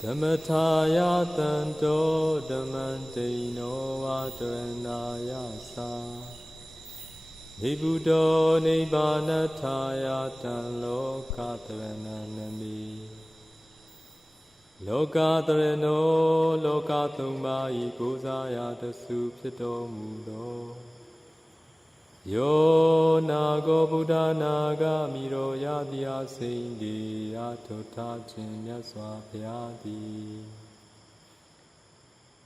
Dhammataya tanto dhammantino vadaranayasa Nibuddho nibbanataya tan lokatarananami Lokatarano lokatumma ikosaya tasu pitamudo Yo nago Buddha naga miro yadya sindi atota chinya swapyadi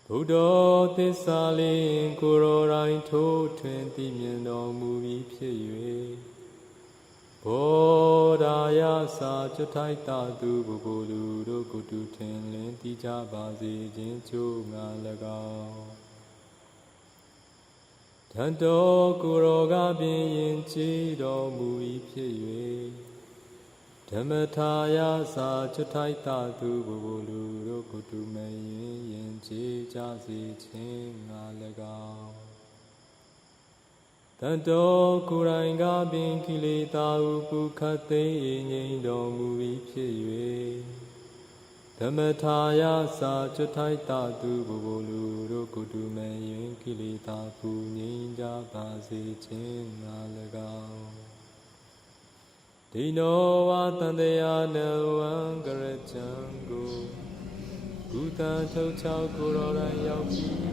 Buddha tisalin kuro rain to 20 million mu vi phit yue Bodhaya sa chatai ta tu bubulu do kutu thin lin ti ja ba se chin chu nga lagao Tanto kuroga bin yin chi do mu vi phit yue Dhammataya sa chatai ta tu bubulu do kutu me yin chi ja se chin nga lagao Tanto kuranga bin kilita upu khate nyin do mu vi phit yue Dhammataya sa chatai ta tu bubulu do kutu me yin kilita pu nyin ja ba se chin nga lagao Dino wa tandeya nawan garachango Bhutan thau chao kuro ran yauk pi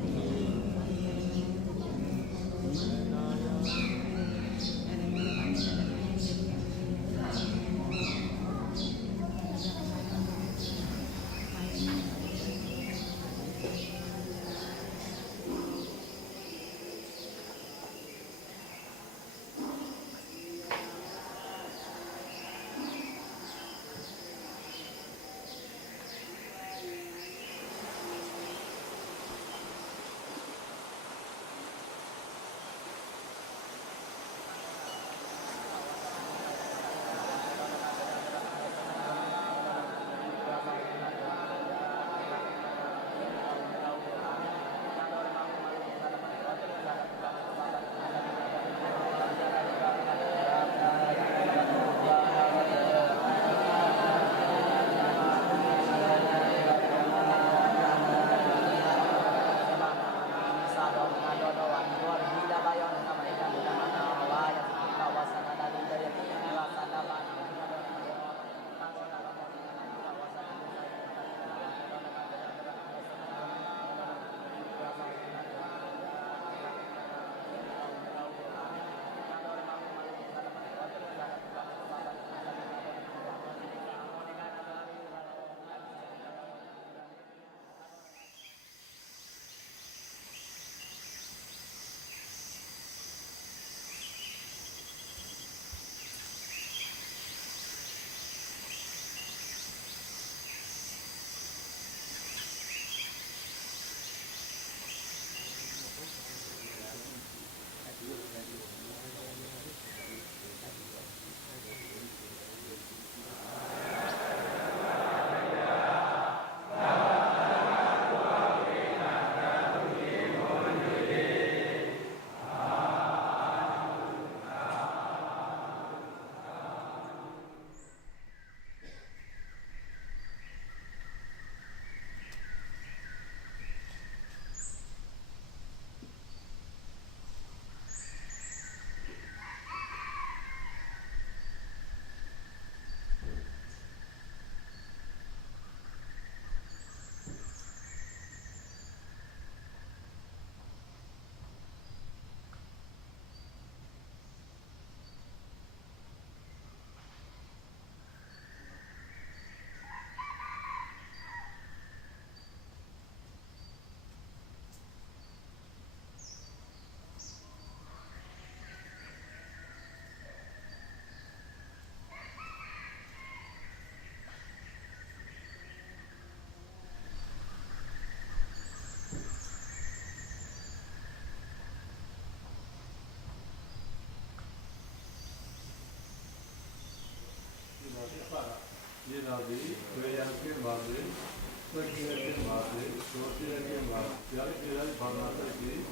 Skechi Mati, Skechi Mati, Yari Bhanataki,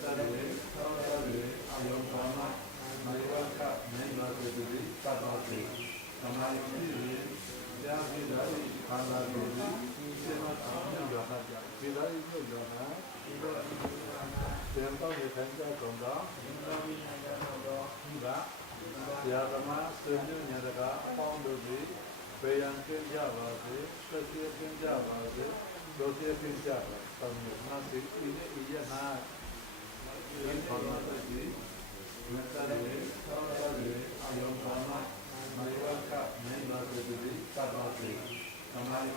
Sayado의, 영원하고, 위빠사나, 맹마들이 따라오지. 가만히 대한민국의 하나들이 세마치는 여하자. 기다리는 여하, 대한민국의 전자동가, 야가마 설명하다가 파운드들이 배양 근자와서 스케치 근자와서 도시 근자와서 나스 이제 나 인포메이션이 위빠사나의 영원하고 맹마들이 따라오지. 가만히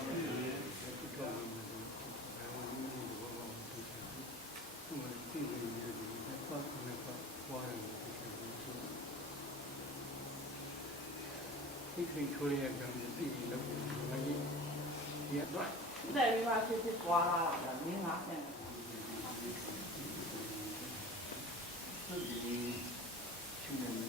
在没法去刮了，没法现在。自己去年的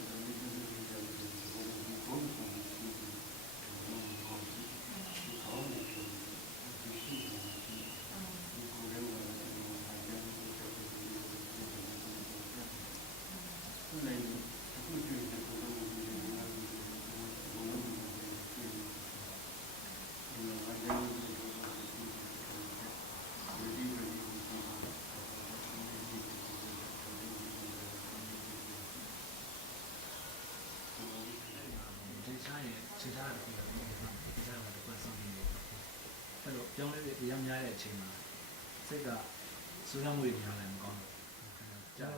其他的这个其他的关系အဲ့လိုပြောင်းလဲရမ်းများတဲ့အချိန်မှာစိတ်ကစူးစမ်းမှုတွေများလည်းမကောင်းဘူးကြာ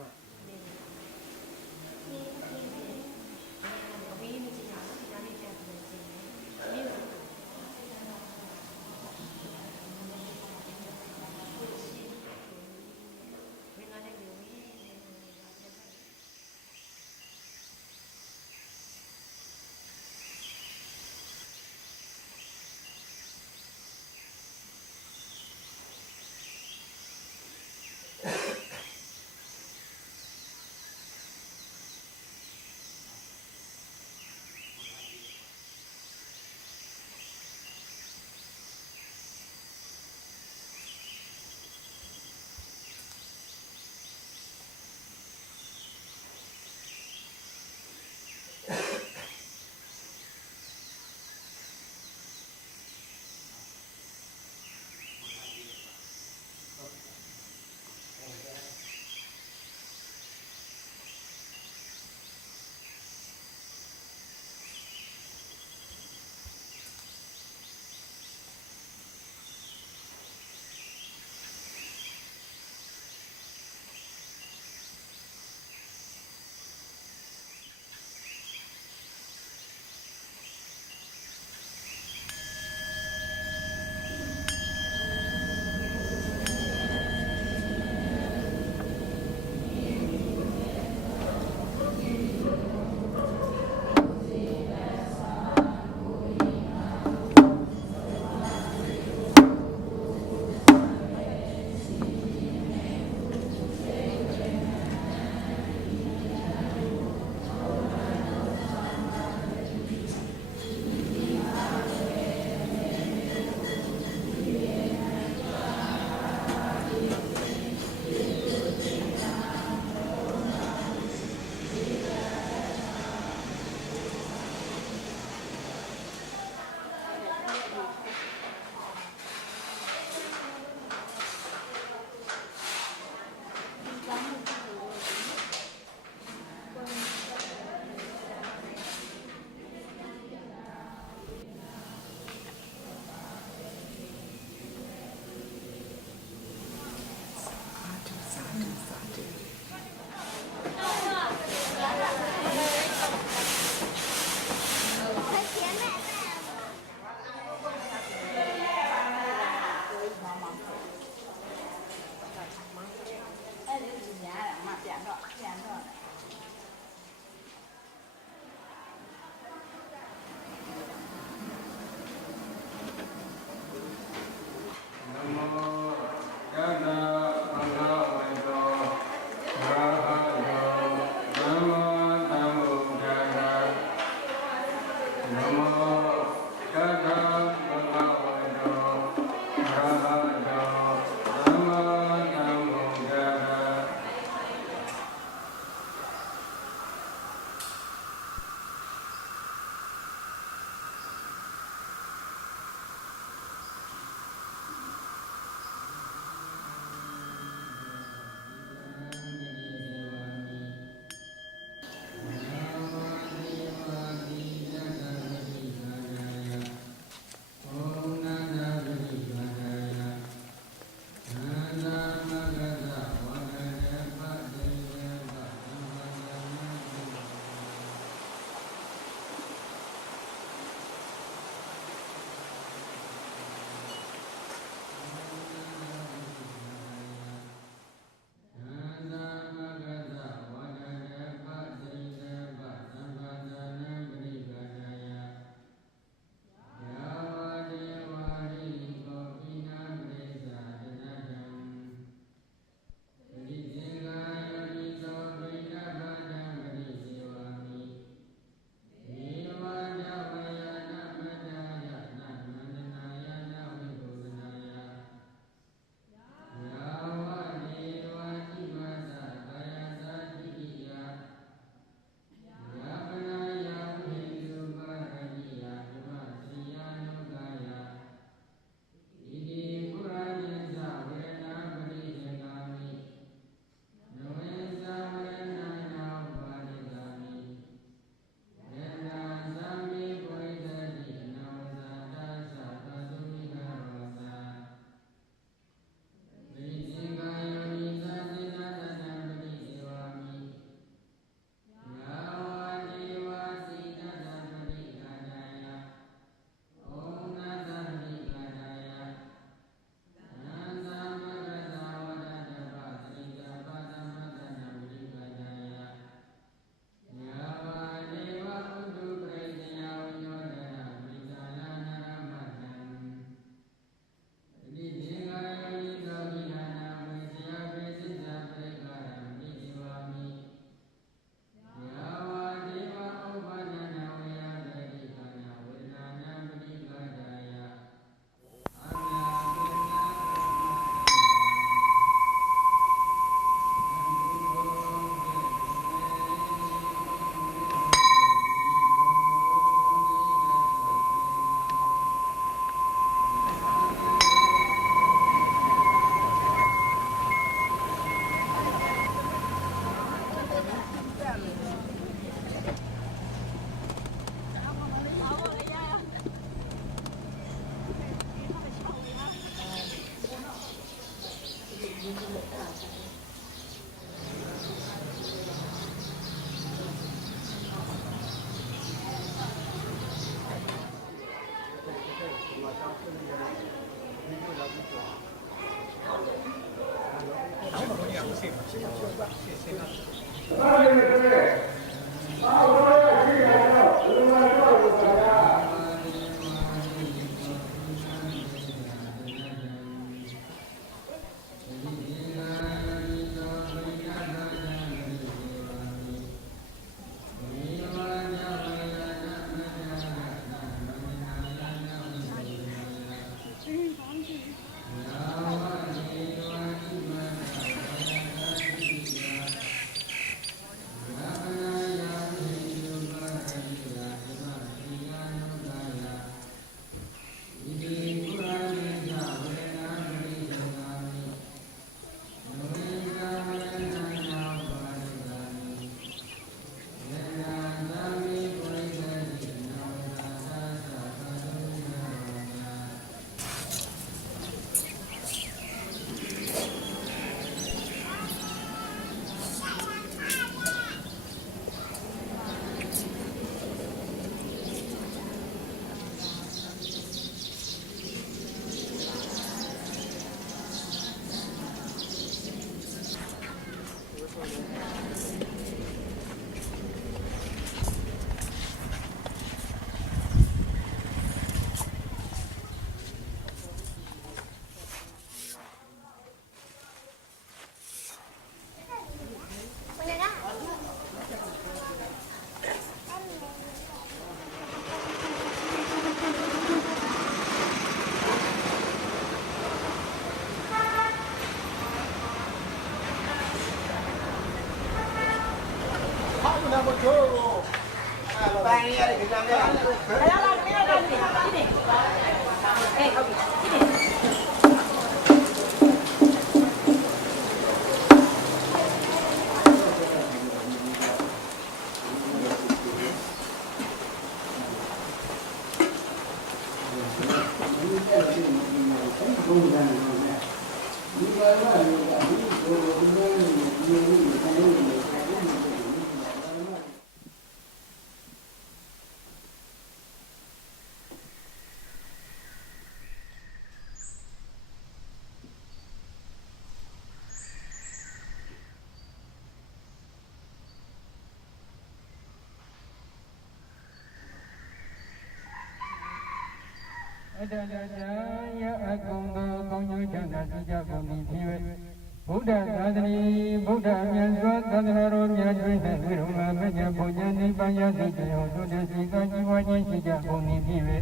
Buddha Sadhani, Buddha Myaswa, Sadharo Myaswa, Viruma, Maja, Puja, Nipaya, Sija, Suda, Sika, Jivaji, Sija, Puni, Pive,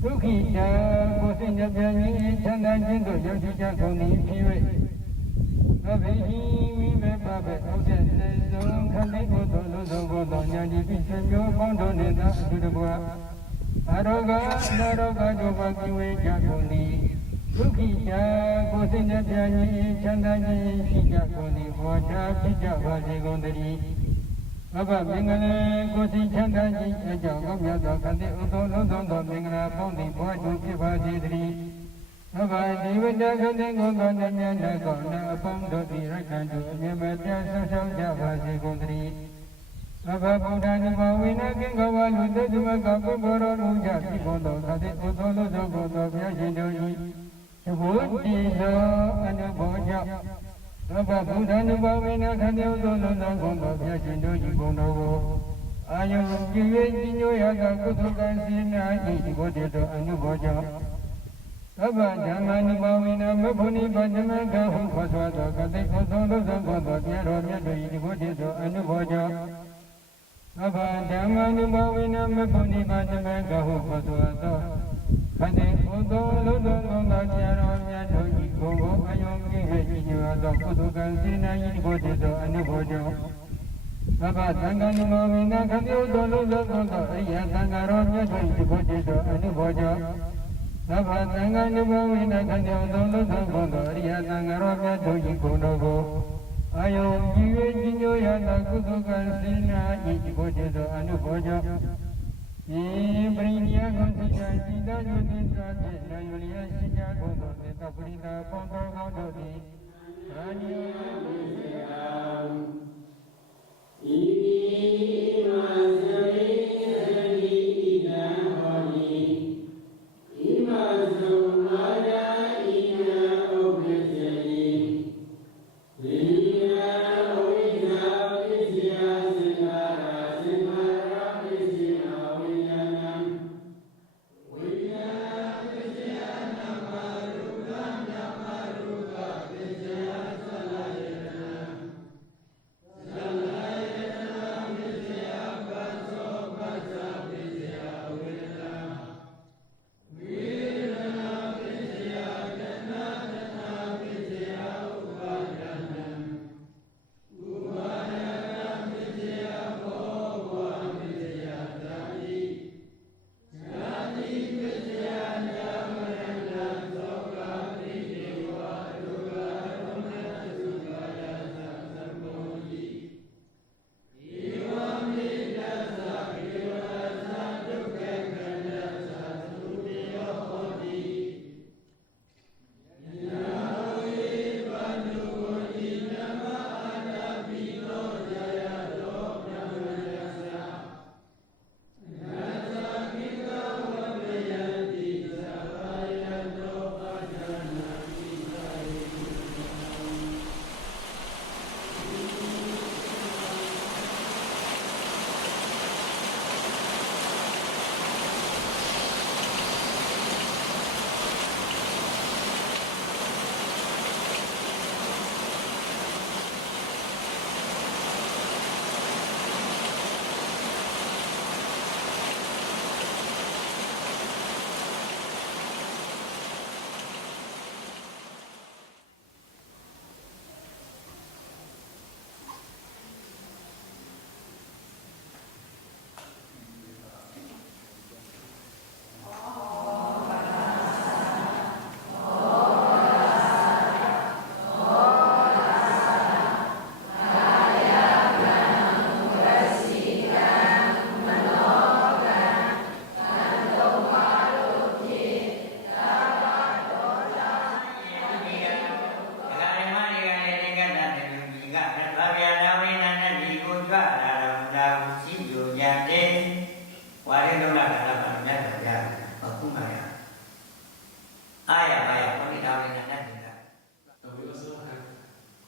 Tukija, Kusinja, Pyani, Chanda, Jindo, Yosija, Puni, Pive, Avehi, Vive, Pape, Osen, Zon, Kali, Odo, Lodo, Godo, Nyadi, Pisha, Yo, Kondo, Neda, Sudabua, Aroga, Naroga, Joba, Kiwe, Jakuni, Tukija, Kusinja, Pyani, Chanda, Sija, Puni, Hoja, Pija, Vaji, Gondari, Baba, Mingale, Kusi, Chanda, Sija, Gomyada, Kandi, Odo, Lodo, Mingala, Pondi, Poju, Kiva, Jidri, Baba, Divida, Kandi, Gonda, Nyana, Gonda, Pondo, Rakandu, Nyamata, Sasha, Vaji, Gondari, Baba, Buddha, Nivawina, Kingawa, Luda, Dumaka, Boro, Ruja, Kibondo, Kandi, Odo, Lodo, Godo, Vyajindori, Buddhizo, Anaboja, Baba, Buddha, Nivawina, Kandi, Odo, Lodo, Godo, Vyajindori, Gondo, Ayo, Jive, Yaga, Kutuka, Sina, Ibodedo, Anuboja, Baba, Dhamma, Nivawina, Mabuni, Bajamaka, Hukaswada, Kandi, Odo, Lodo, Godo, Vyaro, Vyadori, Ibodedo, Anuboja, Baba, Dhamma, Nivawina, Mabuni, Bajamaka, Hukaswada, Kandi, Odo, Lodo, Godo, Vyaro, Vyadori, Gogo, Ayo, Jive, Yaga, Kutuka, Sina, Ibodedo, Anuboja, Baba, Dhamma, Nivawina, Kandi, Odo, Lodo, Godo, Yatangaro, Vyadori, Ibodedo, Anuboja, Baba, Dhamma, Nivawina, Kandi, Odo, Lodo, Godo, Yatangaro, Vyadori, Gogo, Ayo, Jive, Yaga, Kutuka, Sina, Ibodedo, Anuboja, Ibrinya, Gosuja, Sida, Yudhisa, Yulia, Sija, Godo, Neta, Prida, Pondo, Godo,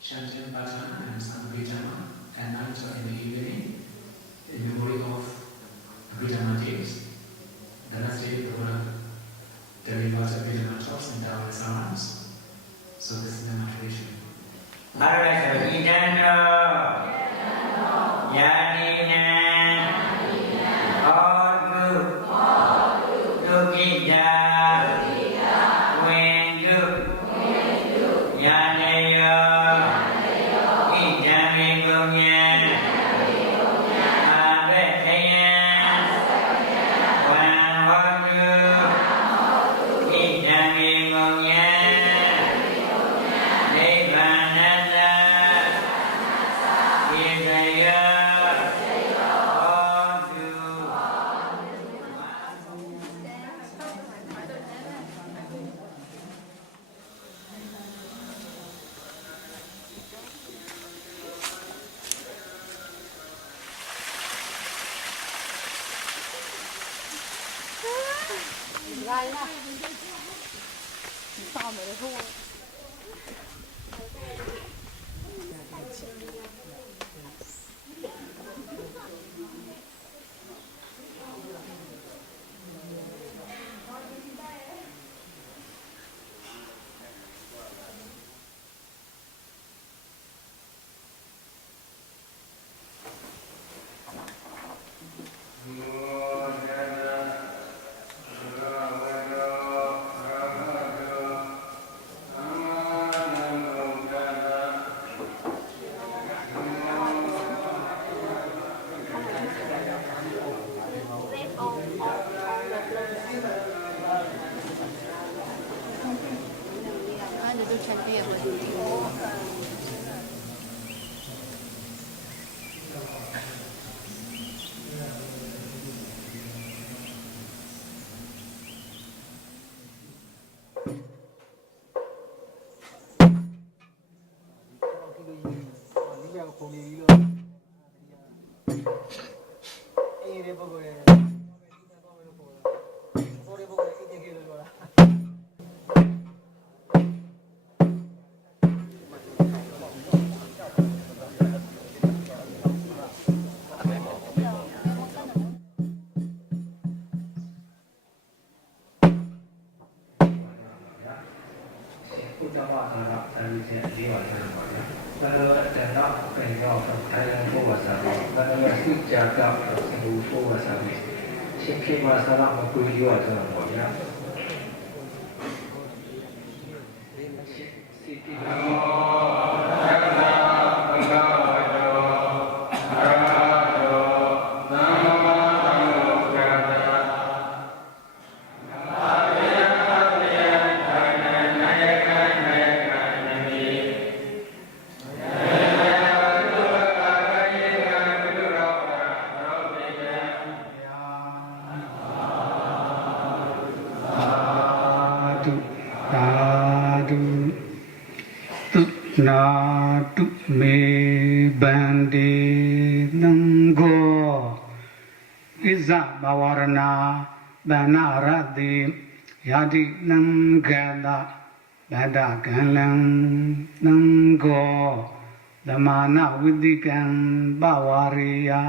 chanting bhajana and some Vijama at night or in the evening in memory of Vijama days. The last day the Buddha delivers a Vijama talks in Taoist arms. So this is the motivation. Natu me bandi nango Iza bawarana banaradi Yadi nangala Badakalang nango Damana widikan bawariya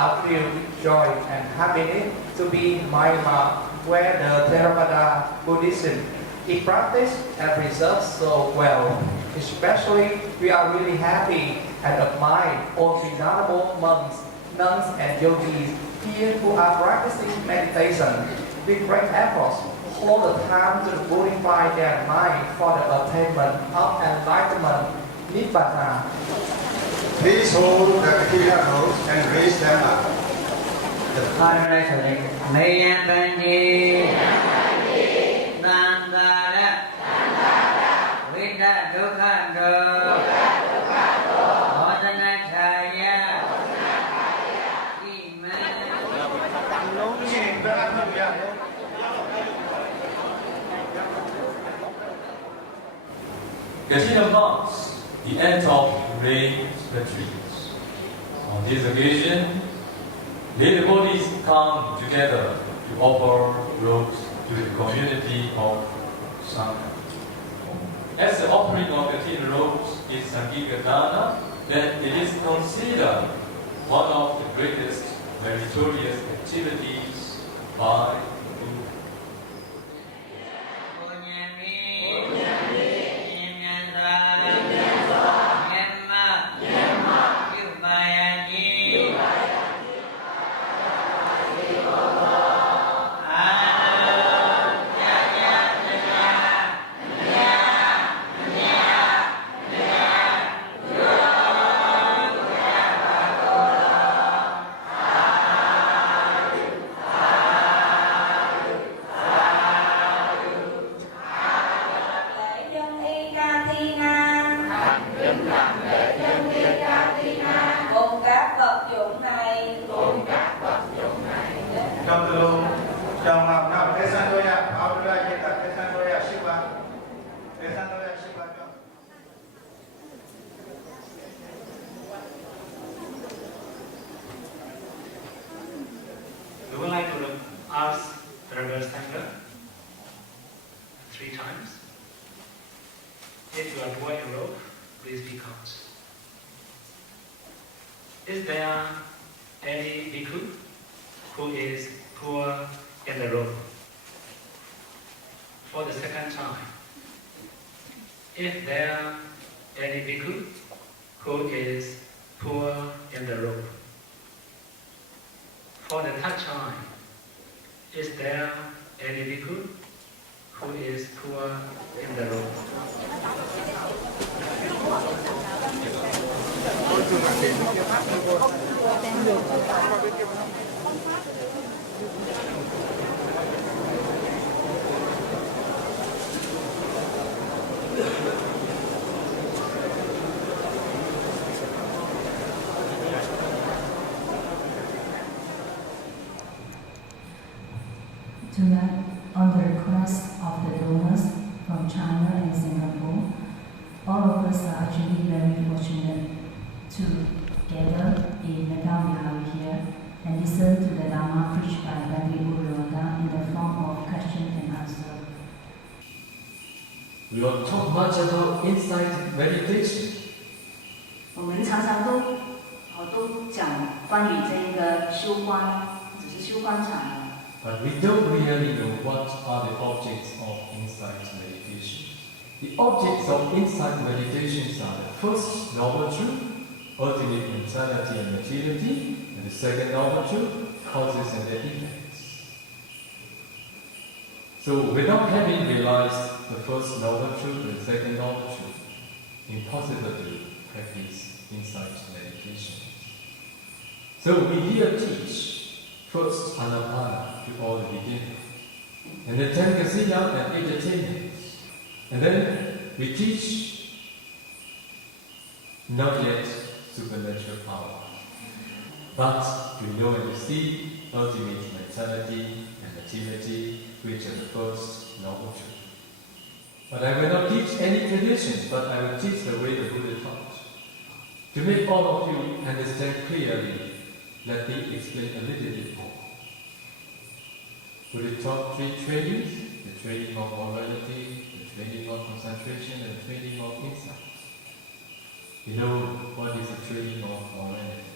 I feel joy and happiness to be in Myanmar, where the Theravada Buddhism is practiced and preserved so well. Especially, we are really happy and admire all venerable monks, nuns, and yogis here who are practicing meditation with great efforts all the time to purify their mind for the attainment of enlightenment, nibbana. Please hold the clear notes and raise them up. Dear monks, the end of rain retreats. On this occasion, the devotees come together to offer robes to the community of Sangha. As the offering of the 10 robes is Sangika Dana, then it is considered one of the greatest meritorious activities by We would like to ask Venerable Acinna 3 times. If you are poor in robe, please speak out. Is there any bhikkhu who is poor in the robe? For the second time, if there are any bhikkhu who is poor in the robe? For the third time, is there any bhikkhu who is poor in the robe? Tonight, on the request of the donors from China and Singapore, all of us are actually very fortunate to gather in Megawihari here and listen to the Dharma preached by Venerable in the form of question and answer. We will talk much about insight meditation. 我们常常都讲关于这个修观，只是修观场。 But we don't really know what are the objects of insight meditation. The objects of insight meditations are the first noble truth, ultimate neutrality and materiality, and the second noble truth, causes and their effects. So without having realized the first noble truth and the second noble truth, impossible to practice insight meditation. So we here teach first Anapana, to all the beginners. And then 10 casino and entertainment. And then we teach not yet supernatural power, but to know and to see ultimate mentality and materiality, which are the first noble truth. But I will not teach any traditions, but I will teach the way the Buddha taught. To make all of you understand clearly, let me explain a little bit more. Buddha taught 3 trainings: the training of morality, the training of concentration, and the training of insight. You know what is the training of morality?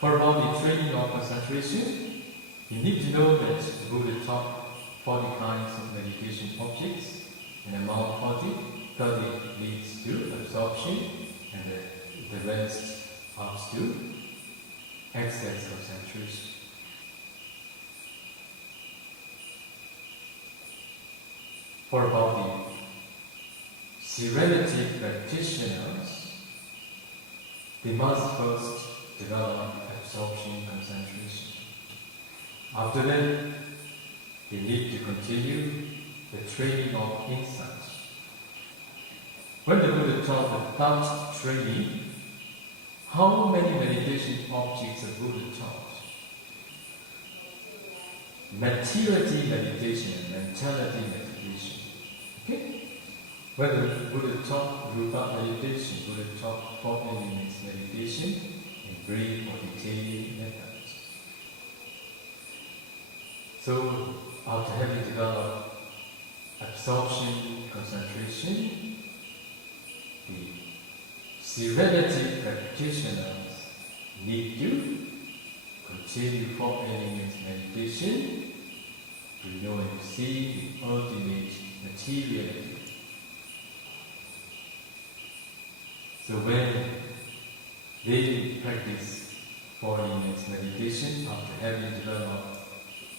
For about the training of concentration, you need to know that the Buddha taught 40 kinds of meditation objects, and among 30 leads to absorption, and the rest ups to excess concentration. For about the serenity practitioners, they must first develop absorption concentration. After that, they need to continue the training of insight. When the Buddha taught the thought training, how many meditation objects the Buddha taught? Materiality meditation and mentality meditation. Okay? When the Buddha taught Rupa meditation, Buddha taught 4 elements meditation and brief or detailed methods. So, after having developed absorption, concentration, the serenity practitioners need to continue 4 elements meditation to know and see the ultimate materiality. So when they practice 4 elements meditation after having developed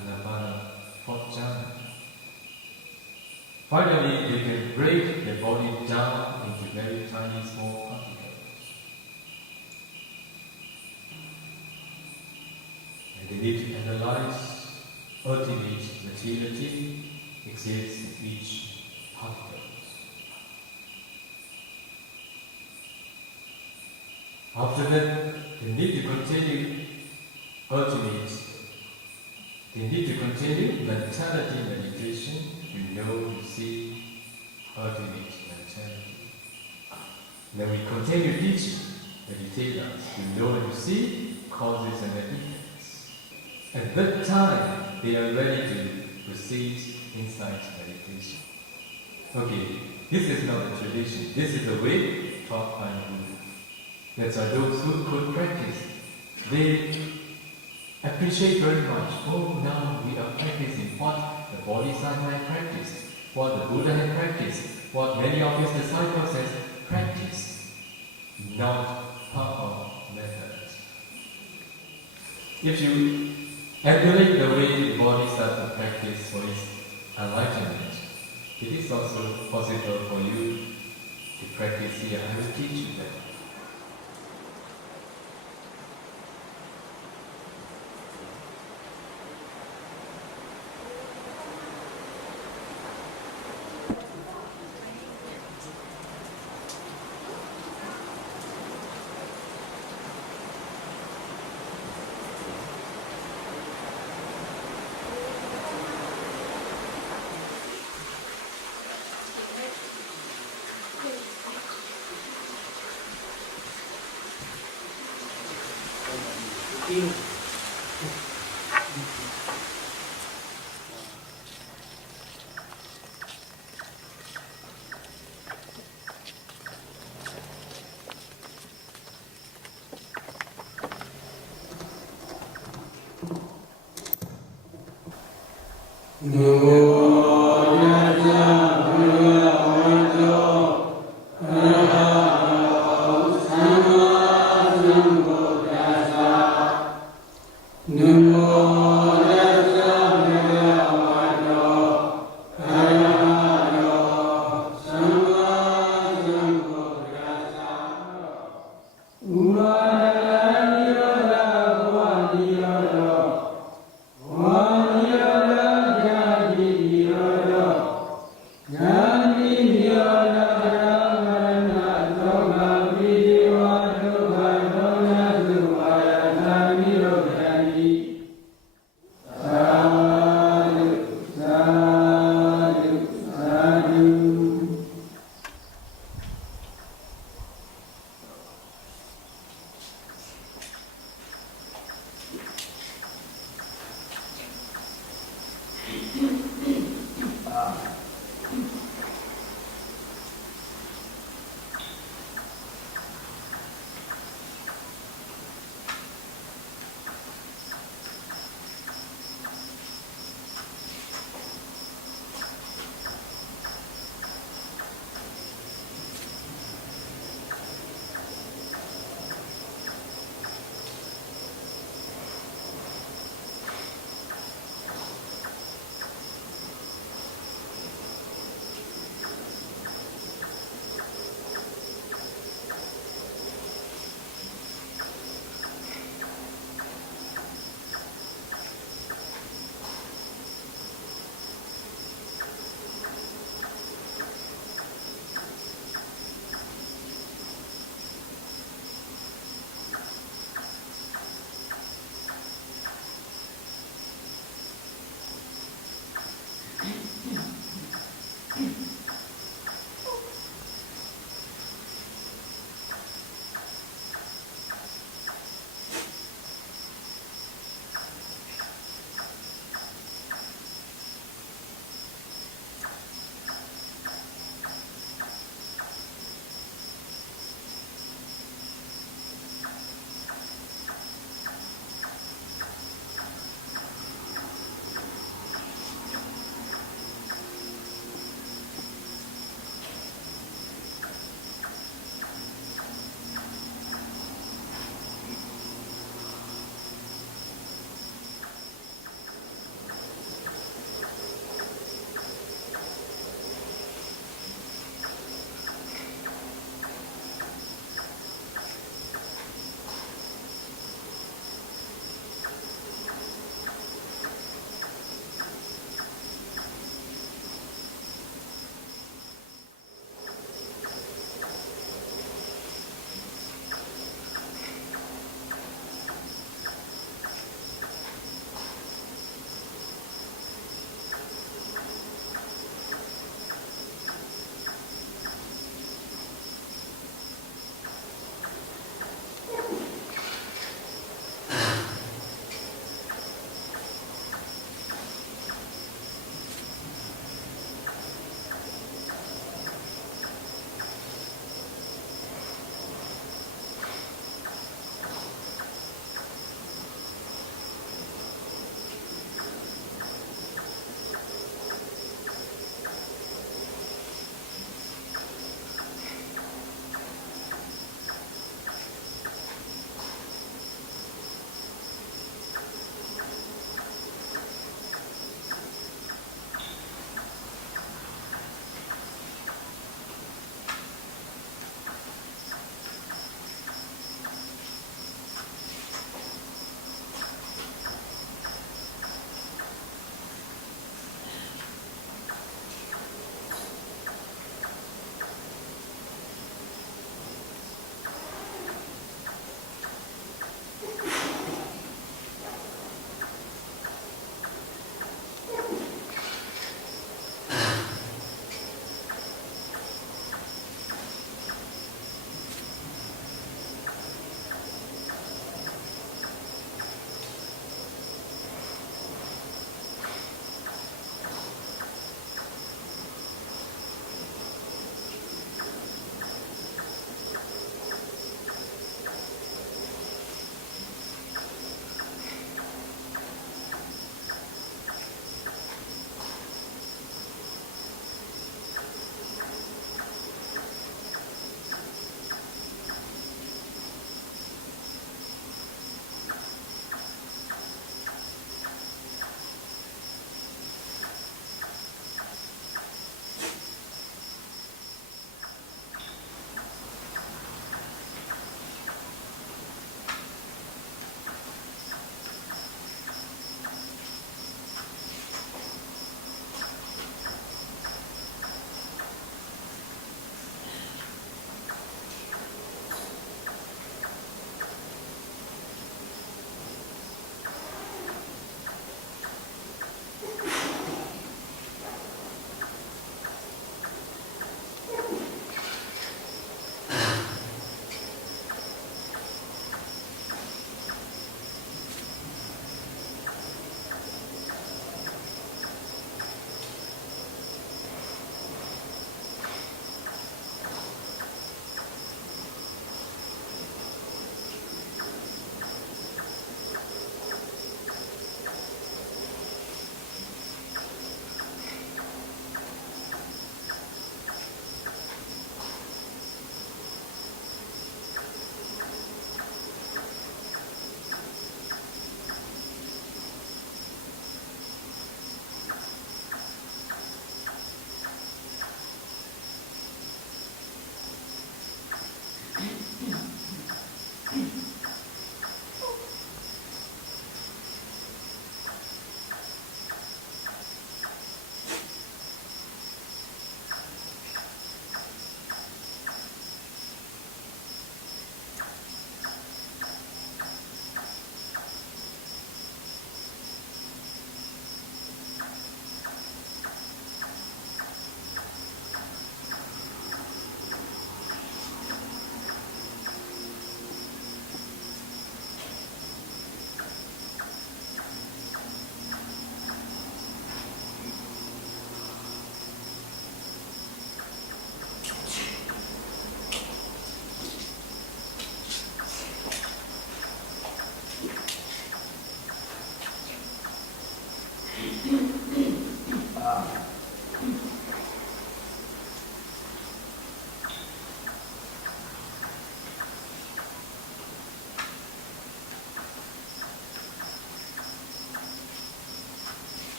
Anapana 4th jhana, finally they can break their body down into very tiny small particles. And they need to analyze ultimate materiality exists in each particle. After that, they need to continue mentality meditation to know, to see ultimate mentality. Then we continue teaching meditators to know and to see causes and effects. At that time, they are ready to proceed insight meditation. Okay, this is not a tradition. This is the way taught by the Buddha. That's why those who could practice, they appreciate very much. Oh, now we are practicing what the Bodhisattva had practiced, what the Buddha had practiced, what many of his disciples had practiced. Not part of methods. If you emulate the way the Bodhisattva practiced for his enlightenment, it is also possible for you to practice here. I will teach you that.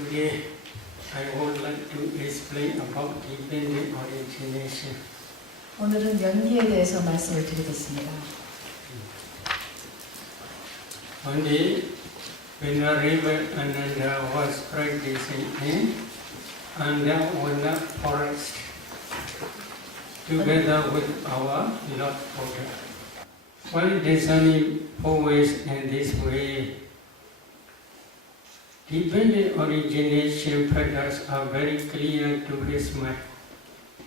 Today I would like to explain about dependent origination. 오늘은 연기에 대해서 말씀을 드리겠습니다. One day, Venerable Acinna was practicing in Anda forest together with our Lord Buddha. While discerning always in this way, dependent origination patterns are very clear to his mind.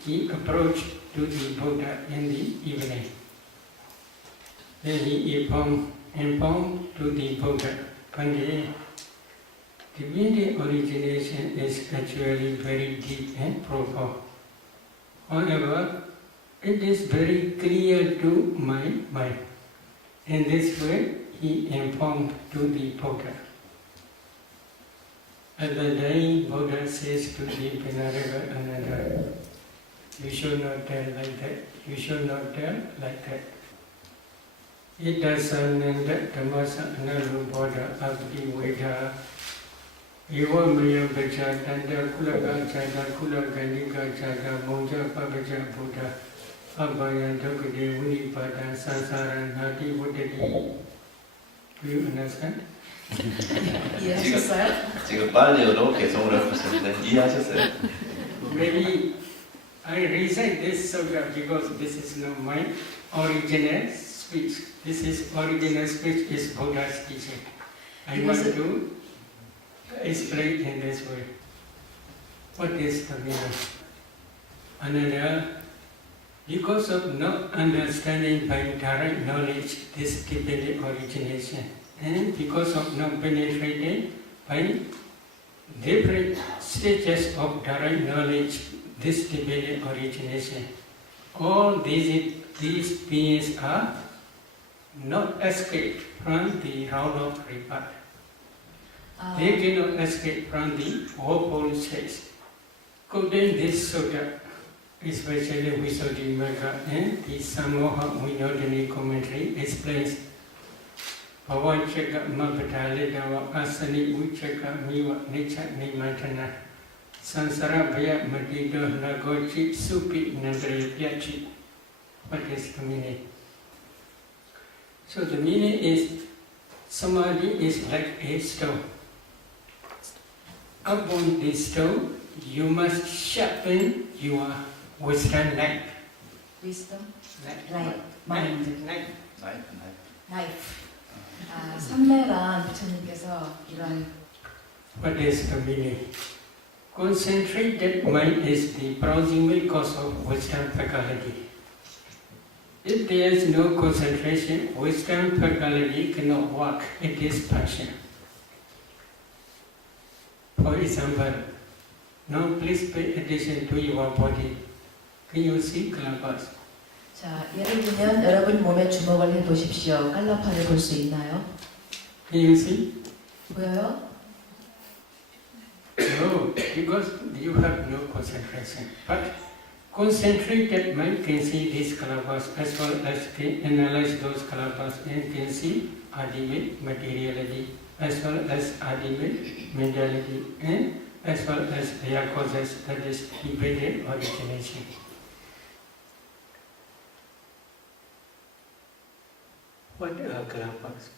He approached to the Buddha in the evening. Then he informed to the Buddha, Pandit, dependent origination is actually very deep and profound. However, it is very clear to my mind. In this way, he informed to the Buddha. At the day, Buddha says to the Venerable Acinna, you should not tell like that, you should not tell like that. It doesn't mean that Nama&Lu빠 Abdi Veda Ewa Maya Bacha Tanda Kulaga Chada Kulaga Chada Monja Pabaja Buddha Abaya Dokade Wipada Sansara Nati Buddhadi. Do you understand? 이해하셨어요? 지금 빨리어로 개성을 해보셨는데 이해하셨어요? Maybe I recite this sutta because this is not my original speech. This is original speech is Buddha's teaching. I want to explain in this way. What is the meaning? Another, because of not understanding by direct knowledge this dependent origination, and because of not penetrating by different stages of direct knowledge this dependent origination, all these beings are not escape from the round of rebirth. They cannot escape from the woeful stage. Quoting this sutta, especially Visuddhimagga and the Samoha Vinodani commentary explains Bhavachaka Mapatalidawa Asani Uchaka Miwa Nicha Nimantana Sansara Bhaya Madida Nagochi Supi Nandraya Pyachi. What is the meaning? So the meaning is Samadhi is like a stone. Upon this stone, you must sharpen your wisdom light. Wisdom? Light. Mind. Life. 삼매란 부처님께서 이런 What is the meaning? Concentrated mind is the proximate cause of wisdom faculty. If there is no concentration, wisdom faculty cannot work. It is passion. For example, now please pay attention to your body. Can you see calabas? 자, 예를 들면 여러분 몸에 주목을 해보십시오. 깔라파를 볼 수 있나요? Can you see? 보여요? No, because you have no concentration. But concentrated mind can see these calabas as well as can analyze those calabas and can see ultimate materiality as well as ultimate mentality and as well as their causes, that is dependent origination. What are calabas?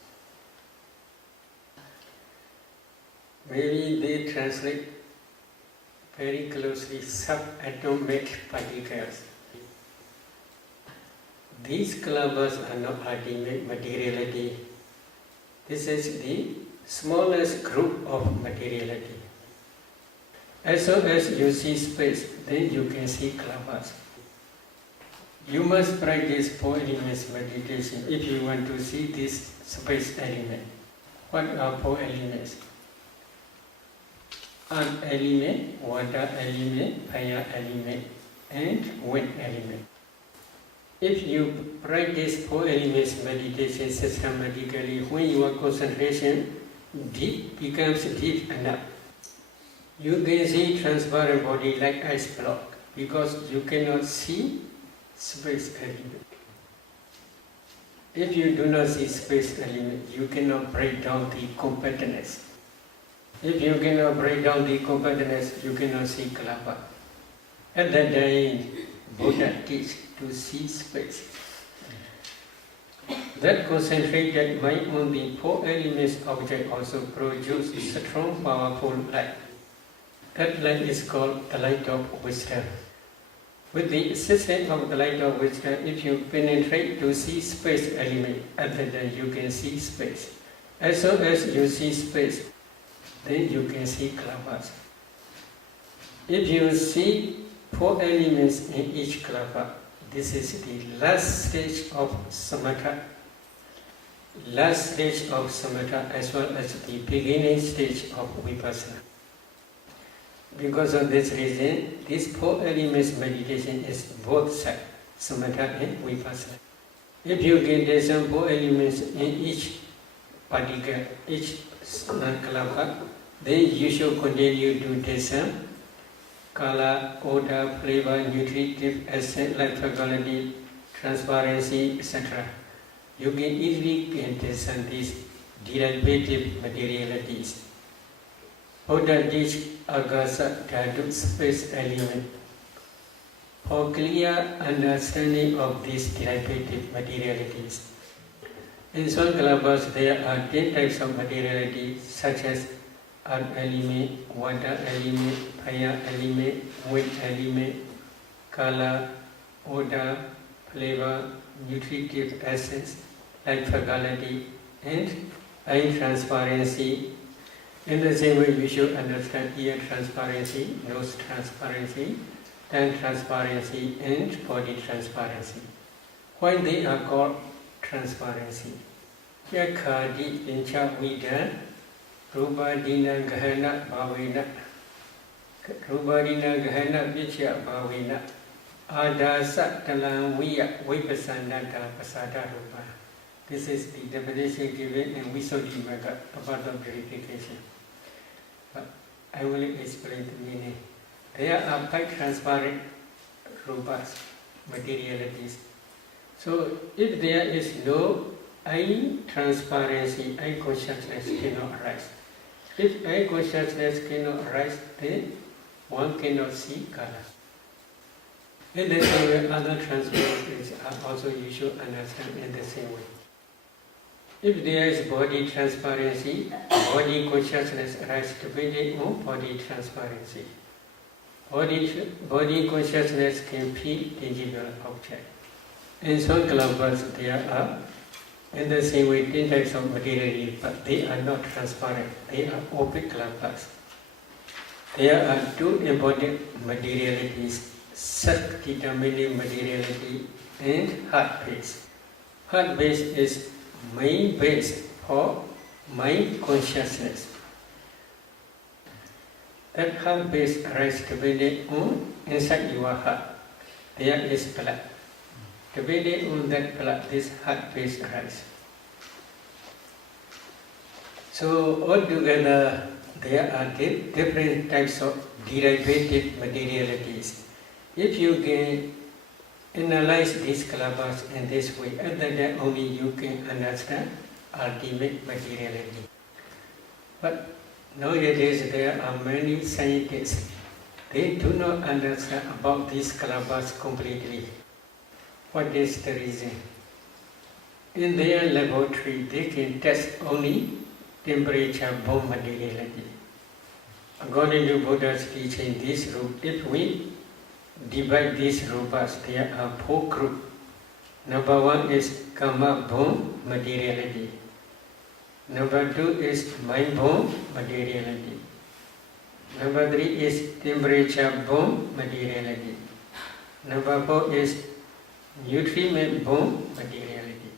Maybe they translate very closely subatomic particles. These calabas are not ultimate materiality. This is the smallest group of materiality. As soon as you see space, then you can see calabas. You must practice 4 elements meditation if you want to see this space element. What are 4 elements? Earth element, water element, fire element, and wind element. If you practice 4 elements meditation systematically, when your concentration becomes deep enough, you can see transparent body like ice block because you cannot see space element. If you do not see space element, you cannot break down the compactness. If you cannot break down the compactness, you cannot see kalapa. At that time, Buddha teaches to see space. That concentrated mind on the four elements object also produces strong, powerful light. That light is called the light of wisdom. With the assistance of the light of wisdom, if you penetrate to see space element, at that time you can see space. As soon as you see space, then you can see kalapas. If you see four elements in each kalapa, this is the last stage of samatha. Last stage of samatha as well as the beginning stage of vipassana. Because of this reason, this four elements meditation is both sides, samatha and vipassana. If you get the some four elements in each particle, each kalapa, then you should continue to discern color, odor, flavor, nutritive, essence, life quality, transparency, etc. You can easily discern these derivative materialities. Buddha teaches agasa dhatu space element. For clear understanding of these derivative materialities. In some kalapas there are 10 types of materiality such as earth element, water element, fire element, wind element, color, odor, flavor, nutritive essence, light quality, and eye transparency. In the same way, we should understand ear transparency, nose transparency, tongue transparency, and body transparency. Why they are called transparency? Yakhadi pincha vidan, rupa dina gahana bhavena, rupa dina gahana pichya bhavena, adasa talang viya vipassana pasada rupa. This is the definition given in Visuddhimagga about the purification. But I will explain the meaning. There are 5 transparent rupas, materialities. So if there is no eye transparency, eye consciousness cannot arise. If eye consciousness cannot arise, then one cannot see color. In the same way, other transparencies are also you should understand in the same way. If there is body transparency, body consciousness arises depending on body transparency. Body consciousness can feel tangible object. In some kalapas there are, in the same way, 10 types of materiality, but they are not transparent. They are opaque kalapas. There are 2 important materialities, self-determining materiality and heart base. Heart base is mind base for mind consciousness. That heart base arises depending on inside your heart. There is blood. Depending on that blood, this heart base arises. So altogether, there are different types of derivative materialities. If you can analyze these kalapas in this way, at that time only you can understand ultimate materiality. But nowadays there are many scientists, they do not understand about these kalapas completely. What is the reason? In their laboratory they can test only temperature-borne materiality. According to Buddha's teaching, this group, if we divide these rupas, there are 4 groups. Number 1 is karma-borne materiality. Number 2 is mind-borne materiality. Number 3 is temperature-borne materiality. Number 4 is nutriment-borne materiality.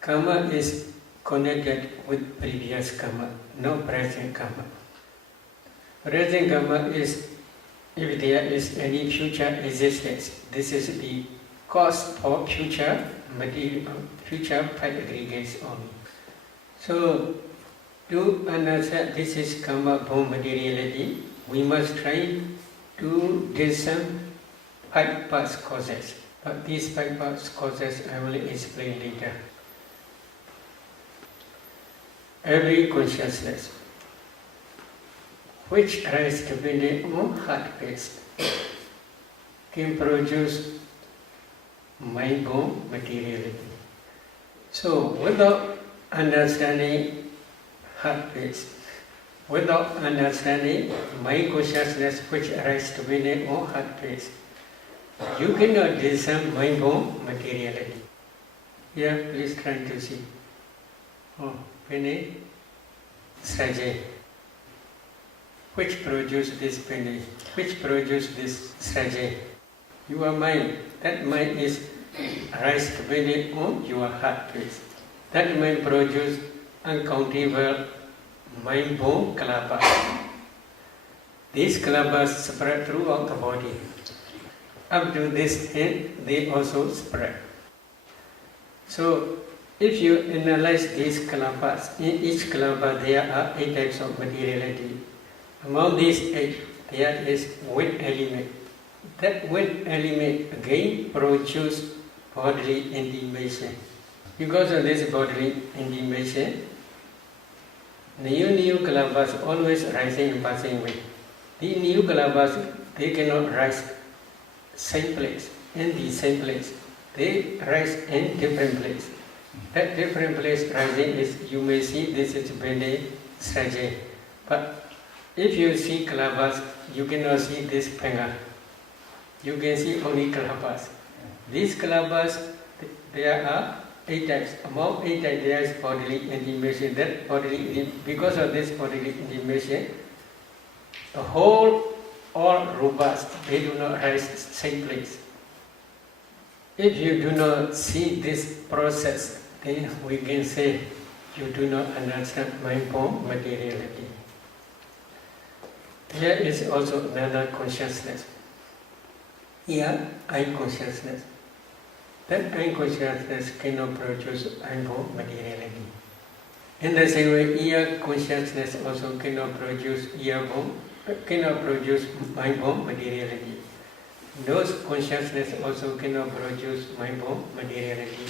Karma is connected with previous karma, not present karma. Present karma is if there is any future existence. This is the cause for future material, future part aggregates only. So, to understand this is karma-borne materiality, we must try to discern 5 past causes. But these 5 past causes I will explain later. Every consciousness, which arises to be the heart-based, can produce mind-born materiality. So, without understanding heart-based, without understanding mind consciousness which arises to be the heart-based, you cannot discern mind-born materiality. Here, please try to see. Penny, Sraje. Which produce this penny? Which produce this Sraje? Your mind. That mind is rise to be on your heart place. That mind produce uncountable mind-born kalabas. These kalabas spread throughout the body. Up to this end, they also spread. So, if you analyze these kalabas, in each kalabas there are 8 types of materiality. Among these 8, there is wind element. That wind element again produces bodily intimation. Because of this bodily intimation, new kalabas always rising and passing away. The new kalabas, they cannot rise same place, in the same place. They rise in different place. That different place rising is, you may see this is Bene Sraje. But if you see kalabas, you cannot see this penga. You can see only kalabas. These kalabas, there are 8 types. Among 8 types, there is bodily intimation. That bodily, because of this bodily intimation, the whole, all rupas, they do not rise same place. If you do not see this process, then we can say you do not understand mind-born materiality. There is also another consciousness. Here, I consciousness. That I consciousness cannot produce mind-born materiality. In the same way, ear consciousness also cannot produce mind-born materiality. Nose consciousness also cannot produce mind-born materiality.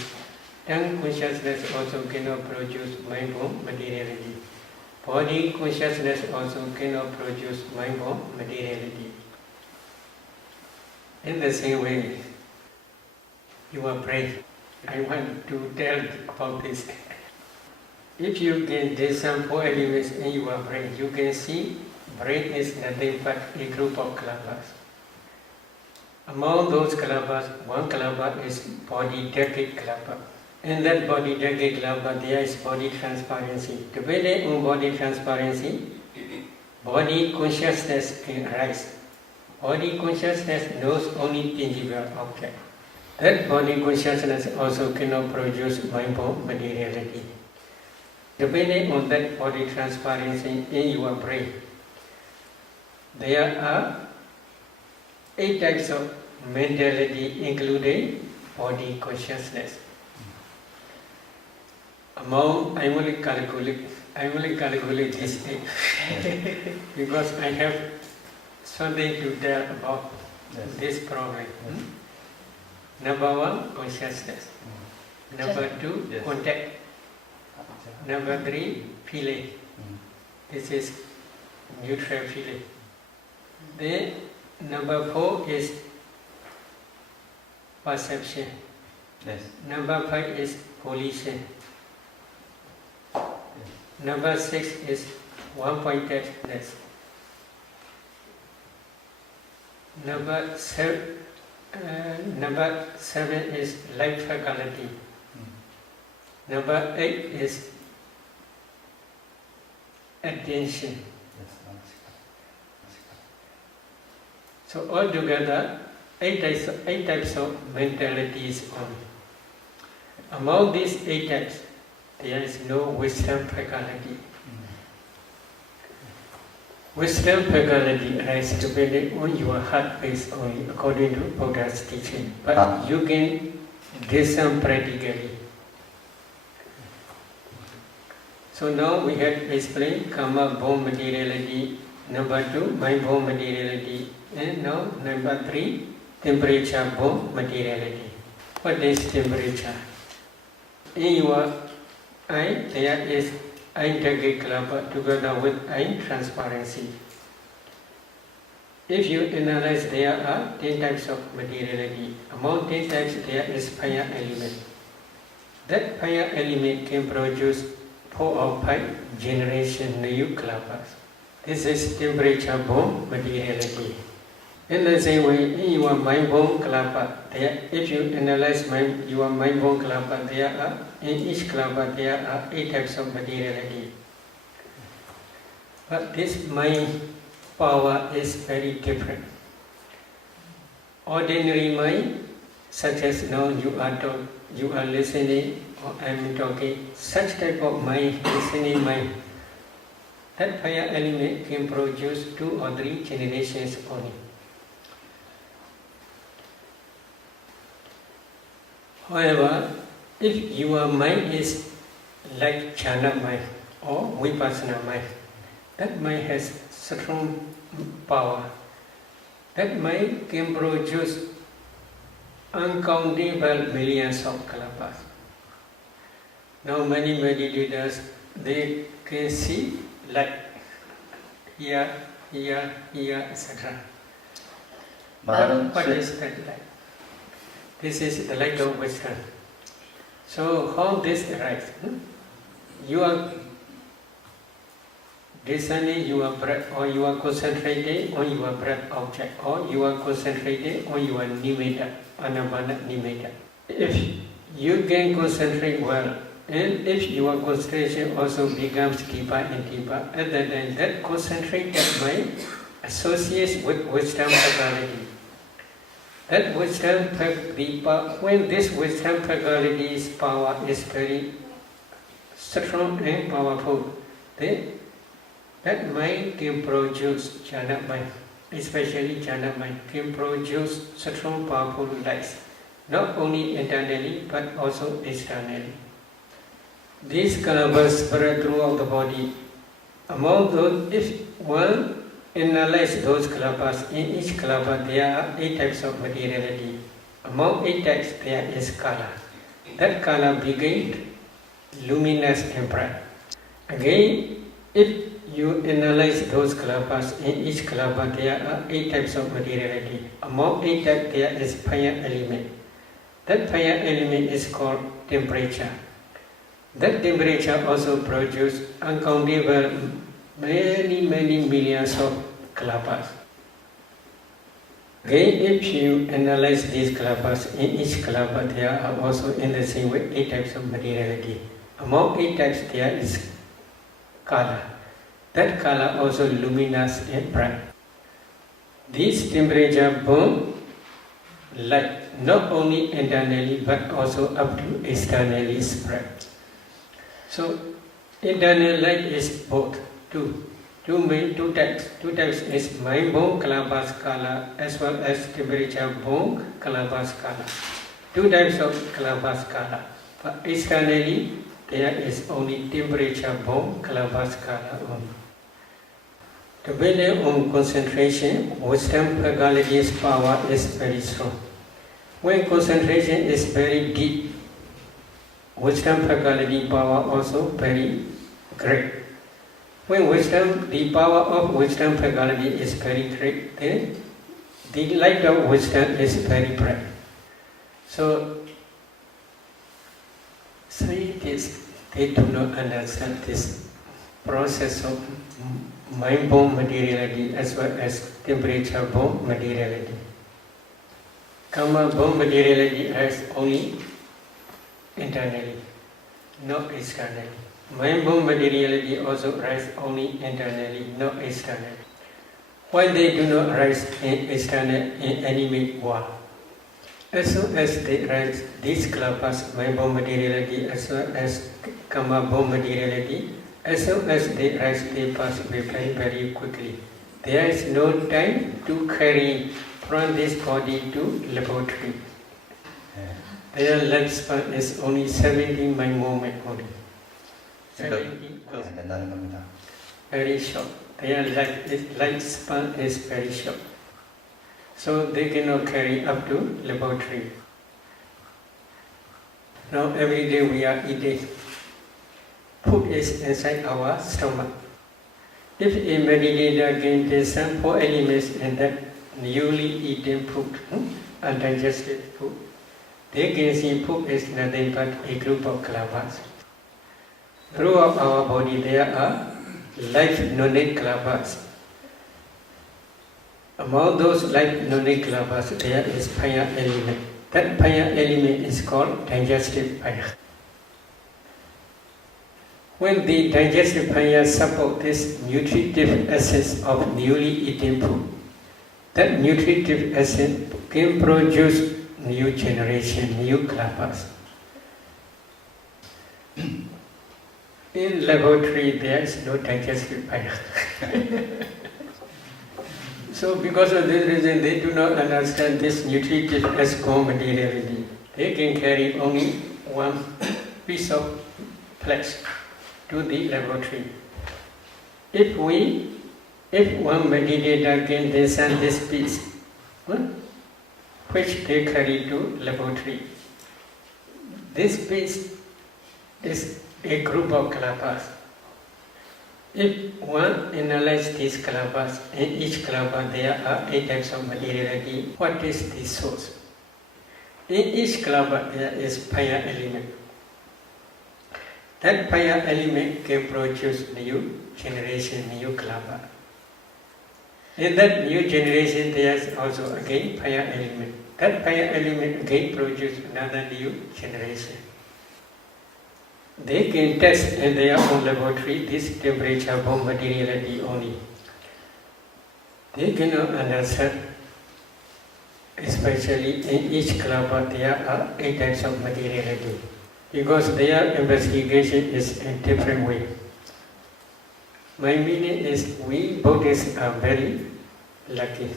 Tongue consciousness also cannot produce mind-born materiality. Body consciousness also cannot produce mind-born materiality. In the same way, your brain, I want to tell about this. If you can discern 4 elements in your brain, you can see brain is nothing but a group of kalabas. Among those kalabas, one kalaba is body decade kalaba. In that body decade kalaba, there is body transparency. Depending on body transparency, body consciousness can arise. Body consciousness knows only tangible object. That body consciousness also cannot produce mind-born materiality. Depending on that body transparency in your brain, there are 8 types of mentality, including body consciousness. Among, I will calculate this 8 because I have something to tell about this problem. Number 1, consciousness. Number 2, contact. Number 3, feeling. This is neutral feeling. Then number 4 is perception. Yes. Number 5 is volition. Number 6 is one-pointedness. Number 7 is life faculty. Number 8 is attention. So altogether, 8 types of mentalities only. Among these 8 types, there is no wisdom faculty. Wisdom faculty arises depending on your heart base only, according to Buddha's teaching. But you can discern practically. So now we have explained karma-born materiality. Number 2, mind-born materiality. And now number 3, temperature-born materiality. What is temperature? In your eye, there is eye decade club together with eye transparency. If you analyze, there are 10 types of materiality. Among 10 types, there is fire element. That fire element can produce 4 or 5 generation new clappers. This is temperature-borne materiality. In the same way, in your mind-borne clapper, if you analyze your mind-borne clapper, in each clapper there are 8 types of materiality. But this mind power is very different. Ordinary mind, such as now you are listening or I am talking, such type of mind, listening mind, that fire element can produce 2 or 3 generations only. However, if your mind is like jhana mind or vipassana mind, that mind has strong power. That mind can produce uncountable millions of kalpas. Now many meditators, they can see light here, etc. What is that light? This is the light of wisdom. So how this arises? You are discerning your breath, or you are concentrating on your breath object, or you are concentrating on your nimitta, anapana nimitta. If you can concentrate well, and if your concentration also becomes deeper and deeper, at that time that concentrated mind associates with wisdom faculty. That wisdom, when this wisdom faculty's power is very strong and powerful, then that mind can produce jhana mind, especially jhana mind, can produce strong powerful lights, not only internally but also externally. These kalpas spread throughout the body. Among those, if one analyze those kalpas, in each kalpa there are 8 types of materiality. Among 8 types there is kala. That kala begins luminous and bright. Again, if you analyze those kalpas, in each kalpa there are 8 types of materiality. Among 8 types there is fire element. That fire element is called temperature. That temperature also produces uncountable many millions of kalpas. Again, if you analyze these kalpas, in each kalpa there are also in the same way 8 types of materiality. Among 8 types there is kala. That kala also luminous and bright. This temperature burn light not only internally but also up to externally spread. So internal light is both two types. 2 types is mind-borne kalapas kala as well as temperature-borne kalapas kala. 2 types of kalapas kala. But externally there is only temperature-borne kalapas kala only. Depending on concentration, wisdom faculty's power is very strong. When concentration is very deep, wisdom faculty power also very great. When the power of wisdom faculty is very great, then the light of wisdom is very bright. So scientists, they do not understand this process of mind-borne materiality as well as temperature-borne materiality. Karma-borne materiality has only internally, not externally. Mind-borne materiality also arises only internally, not externally. Why they do not arise in external in animate world? As soon as they rise, these kalpas, mind-borne materiality as well as karma-borne materiality, as soon as they rise, they pass away very quickly. There is no time to carry from this body to laboratory. Their lifespan is only 70 mind moment only. 70. Very short. Their lifespan is very short. So they cannot carry up to laboratory. Now every day we are eating. Food is inside our stomach. If a meditator can discern 4 elements in that newly eaten food, undigested food, they can see food is nothing but a group of kalabas. Throughout our body there are life-knowing kalabas. Among those life-knowing kalabas there is fire element. That fire element is called digestive fire. When the digestive fire supports this nutritive essence of newly eaten food, that nutritive essence can produce new generation, new kalabas. In laboratory there is no digestive fire. So because of this reason they do not understand this nutritive as materiality. They can carry only one piece of flesh to the laboratory. If one meditator can discern this piece, which they carry to laboratory, this piece is a group of kalabas. If one analyzes these kalabas, in each kalaba there are 8 types of materiality. What is the source? In each kalaba there is fire element. That fire element can produce new generation, new kalaba. In that new generation there is also again fire element. That fire element again produces another new generation. They can test in their own laboratory this temperature bomb materiality only. They cannot understand, especially in each kalaba there are 8 types of materiality, because their investigation is in different way. My meaning is we Buddhists are very lucky.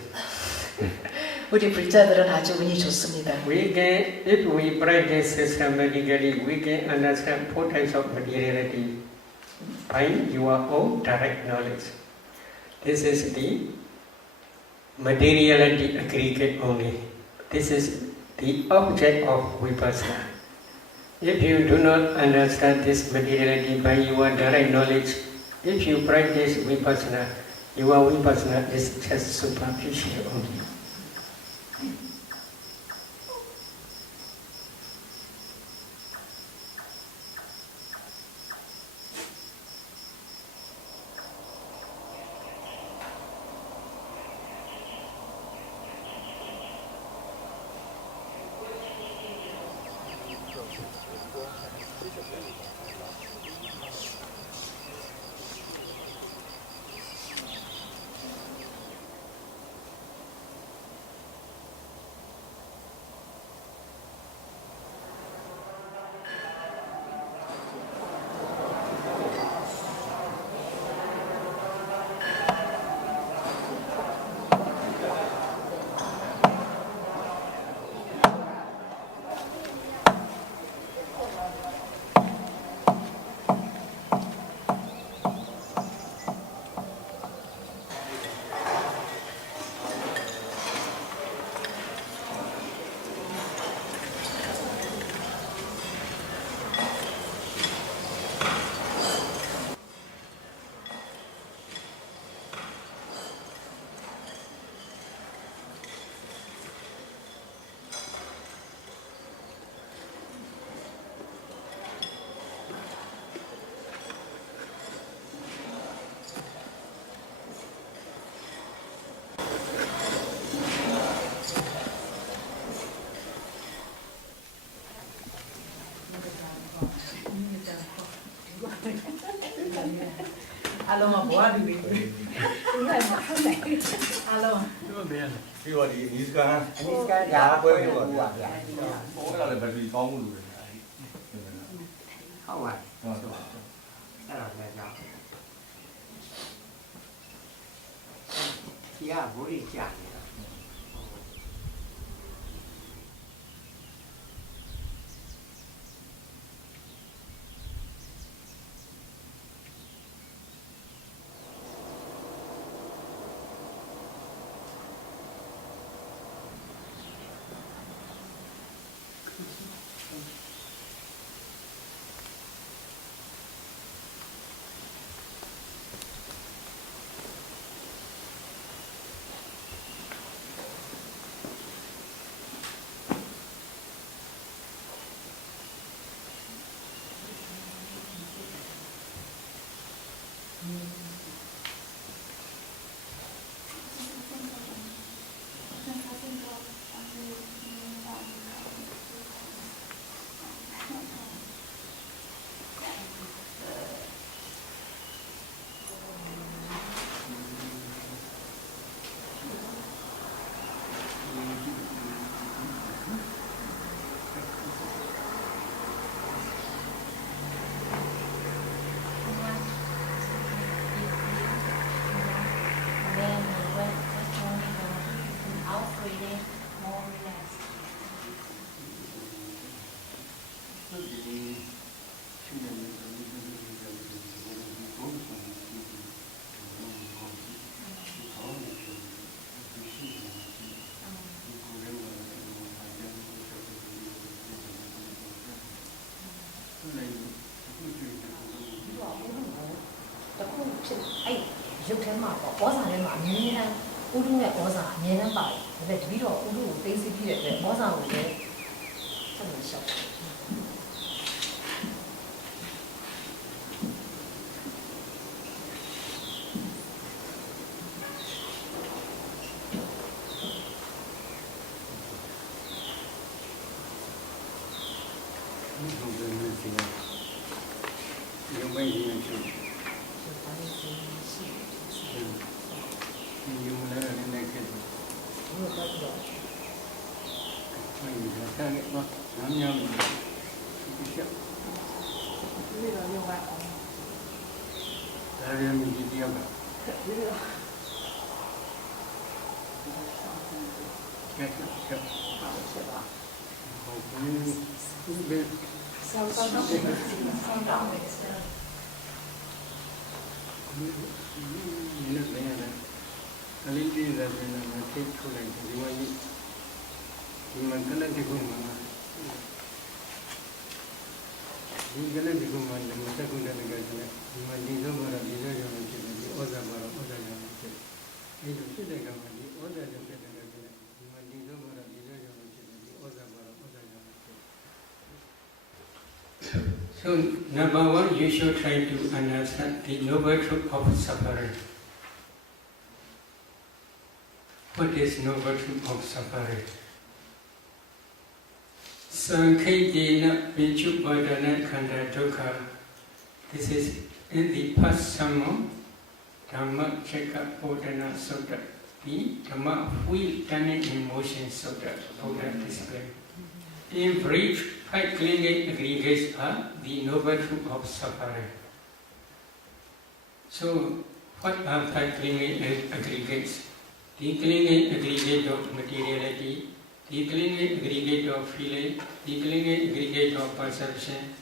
우리 불자들은 아주 운이 좋습니다. We can, if we practice systematically, we can understand 4 types of materiality by your own direct knowledge. This is the materiality aggregate only. This is the object of vipassana. If you do not understand this materiality by your direct knowledge, if you practice vipassana, your vipassana is just superficial only. Alo mà bỏ đi người này mà không này alo Cái gọi là Niska. Niska giá với cái gọi là cái là bởi vì có một người không à cái là giá giá vô đi trả ဖြစ်အဲ့ရုပ်ထဲမှာပေါ့ဩဇာထဲမှာအမြဲတမ်းဥဒုနဲ့ဩဇာအမြဲတမ်းပါတယ်ဒါပေမဲ့တပည့်တော်ဥဒုကိုသိသိပြည့်တဲ့အတွက်ဩဇာကိုလည်းဆက်လို့ရှောက်တယ်So, number one, you should try to understand the noble truth of suffering. What is noble truth of suffering? Sankhaitena Vinchubhadana Khanda Dukkha. This is in the past sermon, Dhamma Chekka Bodhana Sutta, the Dhamma Wheel Turning in Motion Sutta, Buddha display. In brief, 5 clinging aggregates are the noble truth of suffering. So, what are 5 clinging aggregates? The clinging aggregate of materiality, the clinging aggregate of feeling, the clinging aggregate of perception,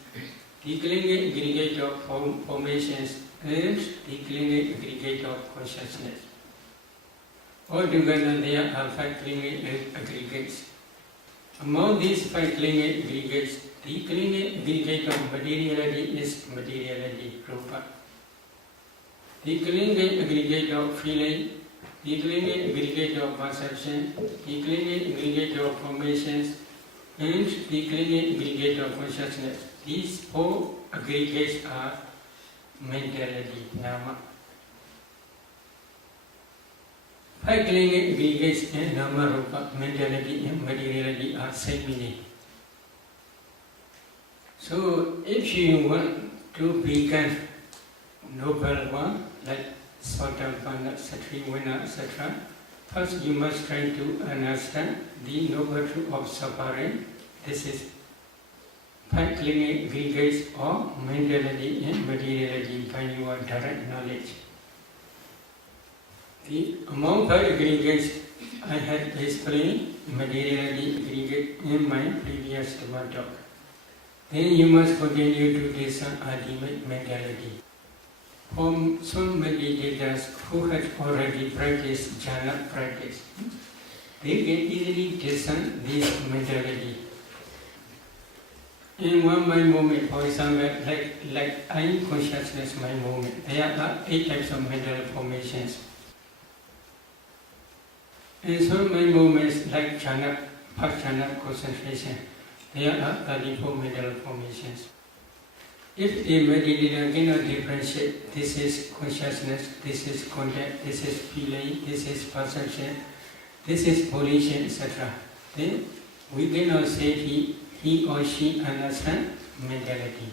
the clinging aggregate of formations, and the clinging aggregate of consciousness. Altogether, there are 5 clinging aggregates. Among these 5 clinging aggregates, the clinging aggregate of materiality is materiality, rupa. The clinging aggregate of feeling, the clinging aggregate of perception, the clinging aggregate of formations, and the clinging aggregate of consciousness. These 4 aggregates are mentality, nama. 5 clinging aggregates in Nama-rupa, mentality and materiality are same. So, if you want to become noble one, like Sotapanna, Satrivanna, etc., first you must try to understand the noble truth of suffering. This is 5 clinging aggregates of mentality and materiality by your direct knowledge. Among 5 aggregates, I had explained materiality aggregate in my previous talk. Then you must continue to discern ultimate mentality. For some meditators who have already practiced jhana practice, they can easily discern this mentality. In one mind moment, for example, like I am consciousness mind moment, there are 8 types of mental formations. In some mind moments, like jhana, past jhana concentration, there are 34 mental formations. If the meditator cannot differentiate, this is consciousness, this is contact, this is feeling, this is perception, this is volition, etc., then we cannot say he or she understand mentality.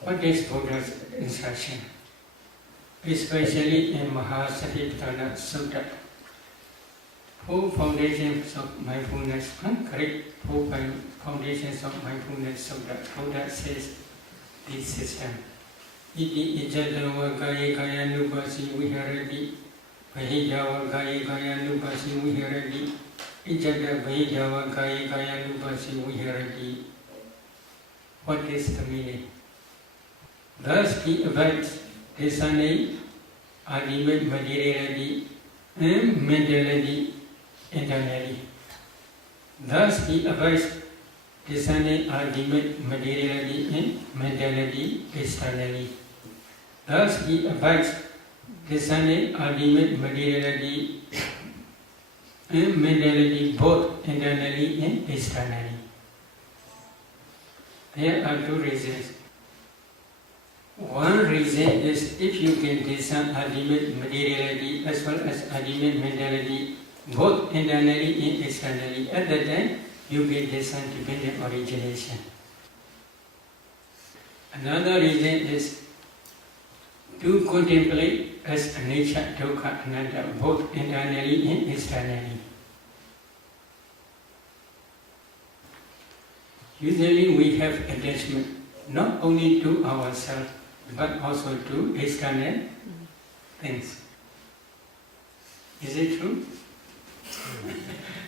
What is Buddha's instruction? Especially in Mahasatipatthana Sutta, 4 foundations of mindfulness, correct 4 foundations of mindfulness Sutta, Buddha says this system. Iti ijadava kaya kaya nupasi viharati, vahijava kaya kaya nupasi viharati, ijada vahijava kaya kaya nupasi viharati. What is the meaning? Thus he abides discerning ultimate materiality and mentality internally. Thus he abides discerning ultimate materiality and mentality externally. Thus he abides discerning ultimate materiality and mentality both internally and externally. There are two reasons. One reason is if you can discern ultimate materiality as well as ultimate mentality both internally and externally, at that time you can discern dependent origination. Another reason is to contemplate as nature, dukkha, anatta, both internally and externally. Usually we have attachment not only to ourselves but also to external things. Is it true?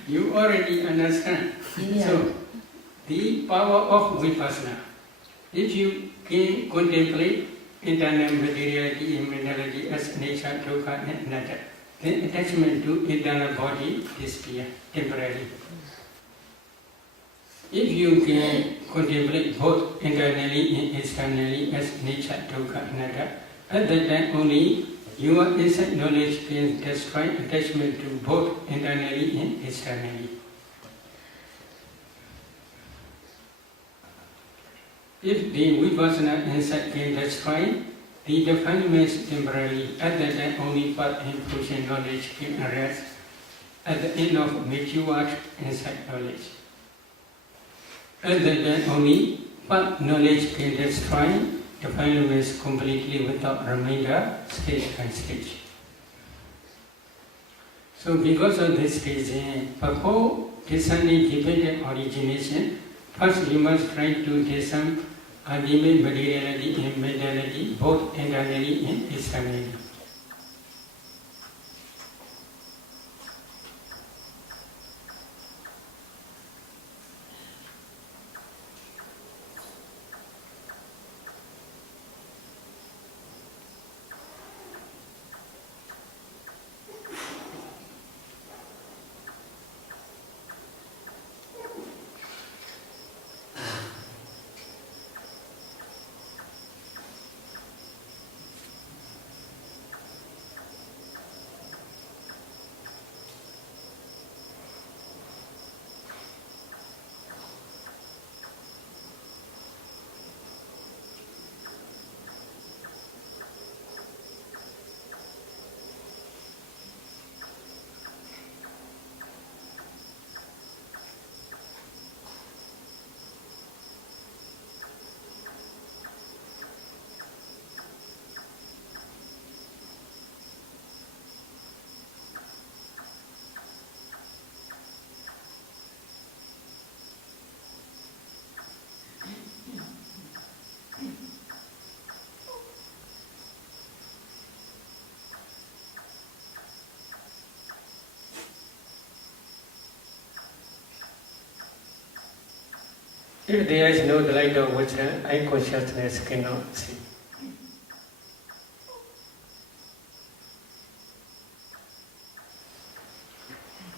You already understand. Yeah. So, the power of vipassana. If you can contemplate internal materiality and mentality as nature, dukkha and anatta, then attachment to internal body disappears temporarily. If you can contemplate both internally and externally as nature, dukkha, anatta, at that time only your insight knowledge can destroy attachment to both internally and externally. If the vipassana insight can destroy the defilements temporarily, at that time only path and fruition knowledge can arise at the end of matured insight knowledge. At that time only path knowledge can destroy defilements completely without remainder, stage by stage. So because of this reason, before discerning dependent origination, first you must try to discern ultimate materiality and mentality both internally and externally. If there is no light of wisdom, I consciousness cannot see.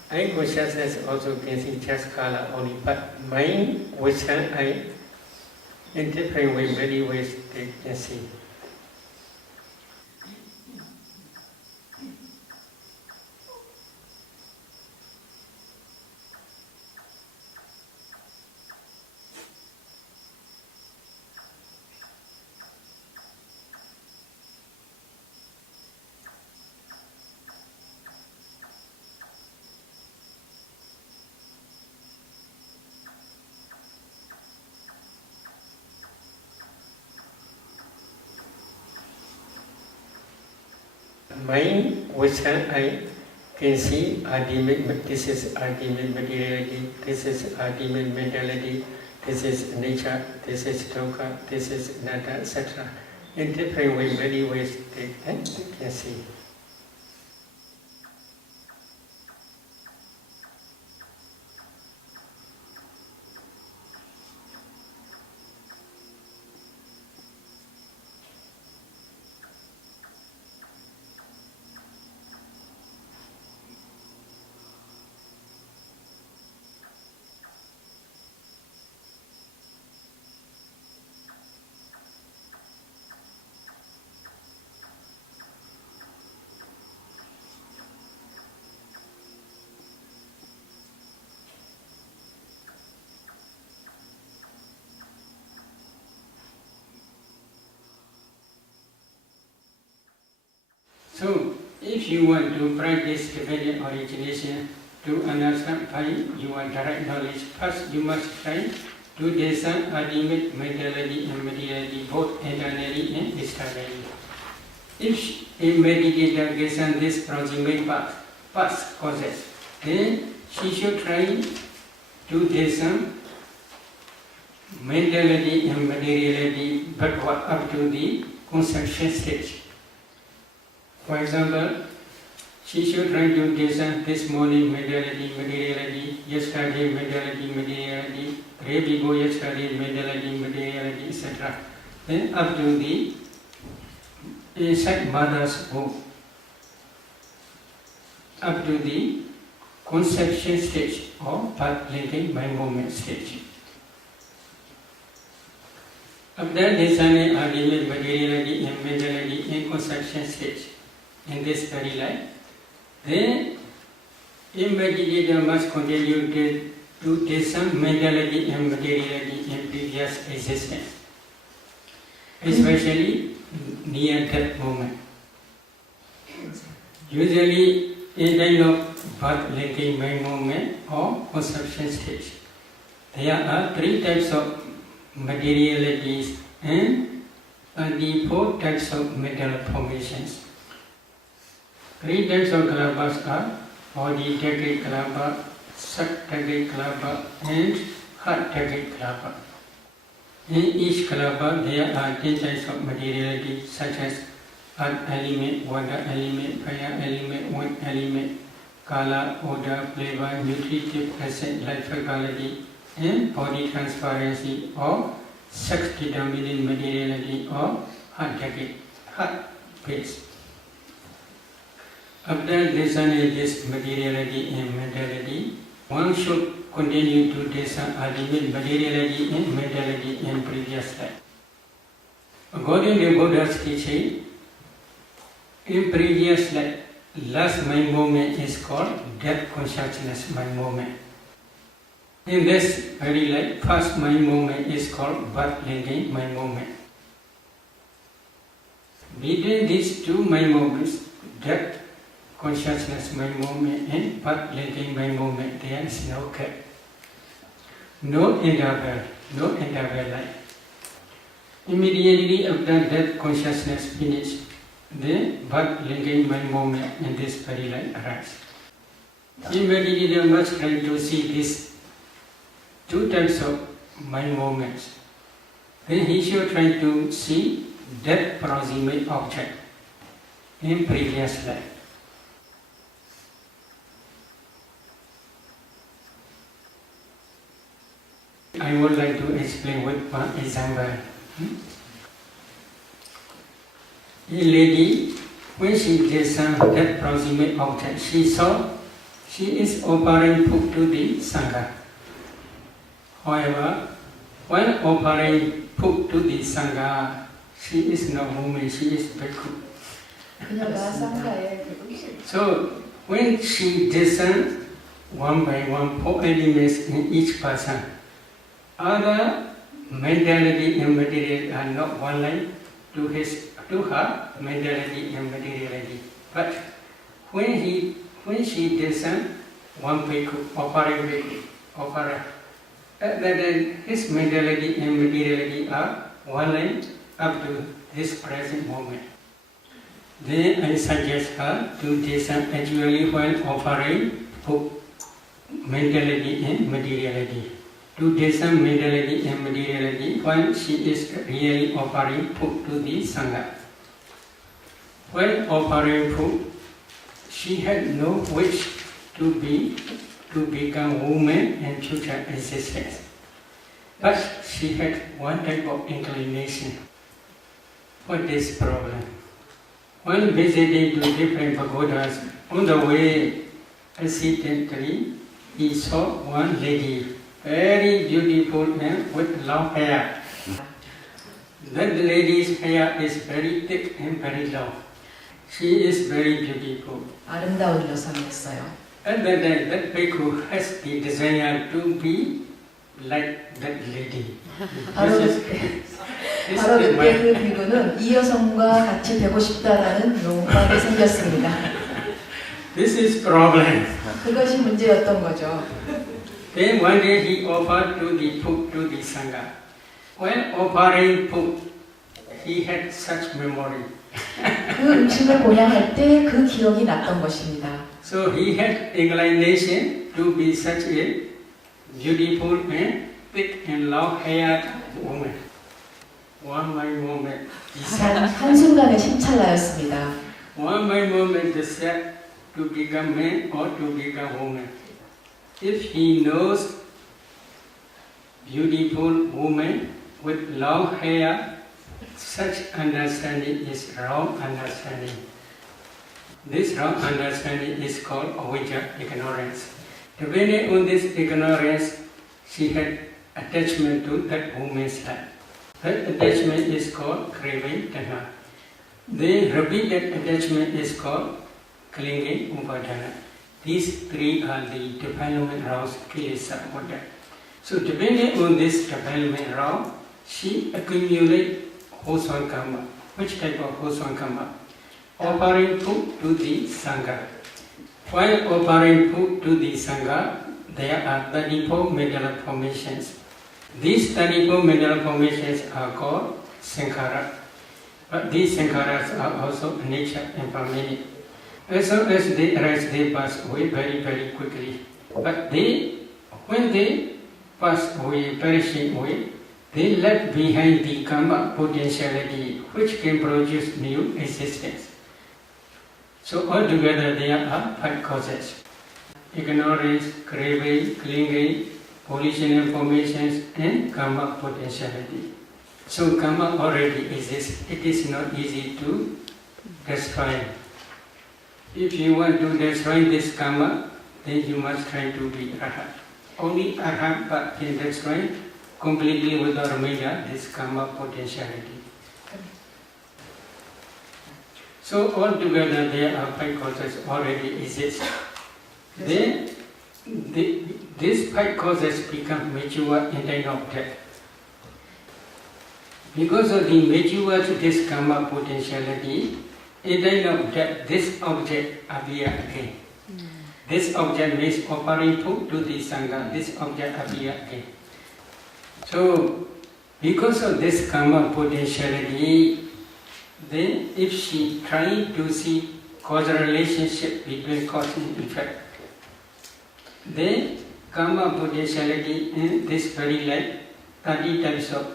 I consciousness also can see just color only, but mind, wisdom, I in different ways, many ways they can see. Mind, wisdom, I can see ultimate, this is ultimate materiality, this is ultimate mentality, this is nature, this is dukkha, this is anatta, etc. In different ways, many ways they can see. you want to practice dependent origination to understand your direct knowledge, first you must try to discern ultimate mentality and materiality, both internally and externally. If a meditator gets on this proximate past causes, then she should try to discern mentality and materiality, but up to the conception stage. For example, she should try to discern this morning mentality, materiality, yesterday mentality, materiality, day before yesterday mentality, materiality, etc. Then up to the inside mother's womb, up to the conception stage or path linking by movement stage. After discerning ultimate materiality and mentality in conception stage in this very life, then a meditator must continue to discern mentality and materiality in previous existence, especially near death moment. Usually a kind of birth linking mind movement or conception stage. There are 3 types of materialities and 24 types of mental formations. 3 types of kalabas are body decade kalaba, sat decade kalaba, and heart decade kalaba. In each kalaba there are 10 types of materiality such as earth element, water element, fire element, wind element, color, odor, flavor, nutritive acid, life faculty, and body transparency or sex determining materiality or heart base. After discerning this materiality and mentality, one should continue to discern ultimate materiality and mentality in previous life. According to Buddha's teaching, in previous life, last mind movement is called death consciousness mind movement. In this very life, first mind movement is called birth linking mind movement. Between these 2 mind movements, death consciousness mind movement and birth linking mind movement, there is no gap, no interval life. Immediately after death consciousness finishes, the birth linking mind movement in this very life arises. The meditator must try to see these 2 types of mind movements. Then he should try to see that proximate object in previous life. I would like to explain with one example. A lady, when she discerned that proximate object, she saw she is offering food to the Sangha. However, when offering food to the Sangha, she is not woman, she is bhikkhu. So, when she discerned one by one 4 elements in each person, other mentality and materiality are not one line to her mentality and materiality. But when she discerned one bhikkhu, offering bhikkhu, then his mentality and materiality are one line up to this present moment. Then I suggest her to discern actually when offering food, mentality and materiality. To discern mentality and materiality when she is really offering food to the Sangha. When offering food, she had no wish to become woman and future existence. But she had one type of inclination for this problem. When visiting to different pagodas, on the way, accidentally, he saw one lady, very beautiful and with long hair. That lady's hair is very thick and very long. She is very beautiful. 아름다운 여성이었어요. And then that bhikkhu has the desire to be like that lady. 바로 그때 그 비구는 이 여성과 같이 되고 싶다라는 욕망이 생겼습니다. This is problem. 그것이 문제였던 거죠. Then one day he offered to the food to the Sangha. When offering food, he had such memory. 그 음식을 보양할 때 그 기억이 났던 것입니다. So he had inclination to be such a beautiful and thick and long-haired woman. One my moment, he said. 한순간의 심찰라였습니다. One my moment said to become man or to become woman. If he knows beautiful woman with long hair, such understanding is wrong understanding. This wrong understanding is called avijja, ignorance. Depending on this ignorance, she had attachment to that woman's life. That attachment is called craving, tanha. The repeated attachment is called clinging, upadana. These three are the development rounds, kilesa, order. So depending on this development round, she accumulates wholesome karma. Which type of wholesome karma? Offering food to the Sangha. While offering food to the Sangha, there are 34 mineral formations. These 34 mineral formations are called sankhara. But these sankharas are also nature and permanent. As soon as they arise, they pass away very, very quickly. But when they pass away, perishing away, they left behind the karma potentiality which can produce new existence. So altogether there are 5 causes: ignorance, craving, clinging, volitional formations, and karma potentiality. So karma already exists. It is not easy to destroy. If you want to destroy this karma, then you must try to be arhat. Only arhat can destroy completely without remainder this karma potentiality. So altogether there are 5 causes already exist. Then these 5 causes become mature in time of death. Because of the mature to this karma potentiality, in time of death, this object appears again. This object means offering food to the Sangha, this object appears again. So, because of this karma potentiality, then if she tries to see causal relationship between cause and effect, then karma potentiality in this very life, 30 types of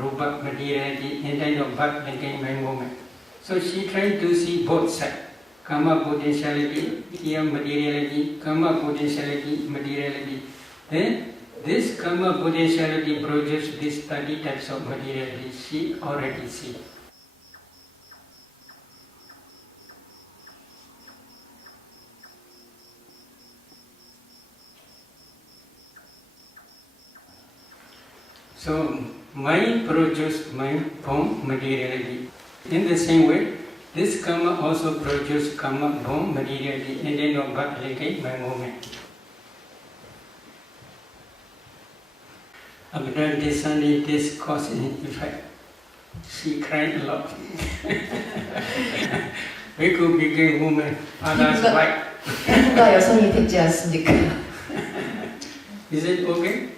rupa materiality in time of birth and by moment. So she tried to see both sides, karma potentiality, here materiality, karma potentiality, materiality. Then this karma potentiality produces these 30 types of materiality she already sees. So mind produces mind from materiality. In the same way, this karma also produces karma from materiality and then of birth decay by moment. After discerning this cause and effect, she cried a lot. We could become woman, others white. 피부가 여성이 됐지 않습니까? Is it okay?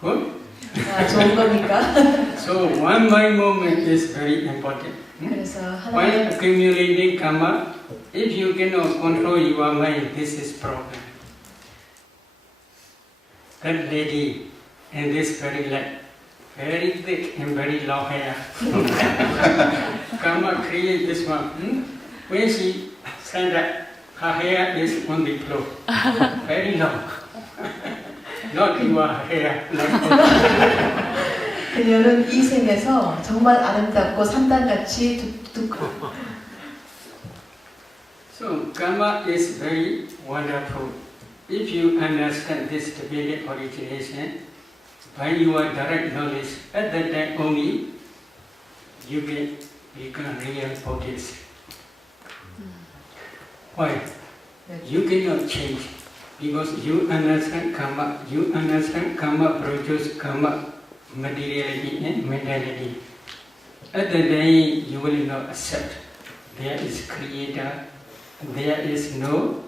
Good? 아, 좋은 겁니까? So one mind movement is very important. 그래서 While 하나의 accumulating karma, if you cannot control your mind, this is problem. That lady in this very light, very thick and very long hair. Karma create this one. When she stand up, her hair is on the floor, very long. Not your hair like 그녀는 이 생에서 정말 아름답고 산단같이 두껍고. So karma is very wonderful. If you understand this developed origination by your direct knowledge, at that time only you can become real Buddhist. Why? You cannot change because you understand karma produces karma, materiality and mentality. At the day you will not accept there is creator there is no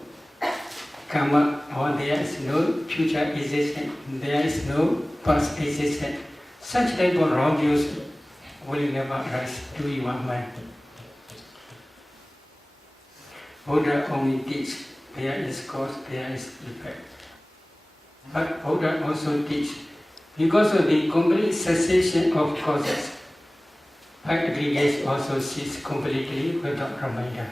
karma or there is no future existence, there is no past existence. Such type of wrong views will never rise to your mind. Buddha only teach there is cause, there is effect. But Buddha also teach because of the complete cessation of causes, aggregates also cease completely without reminder.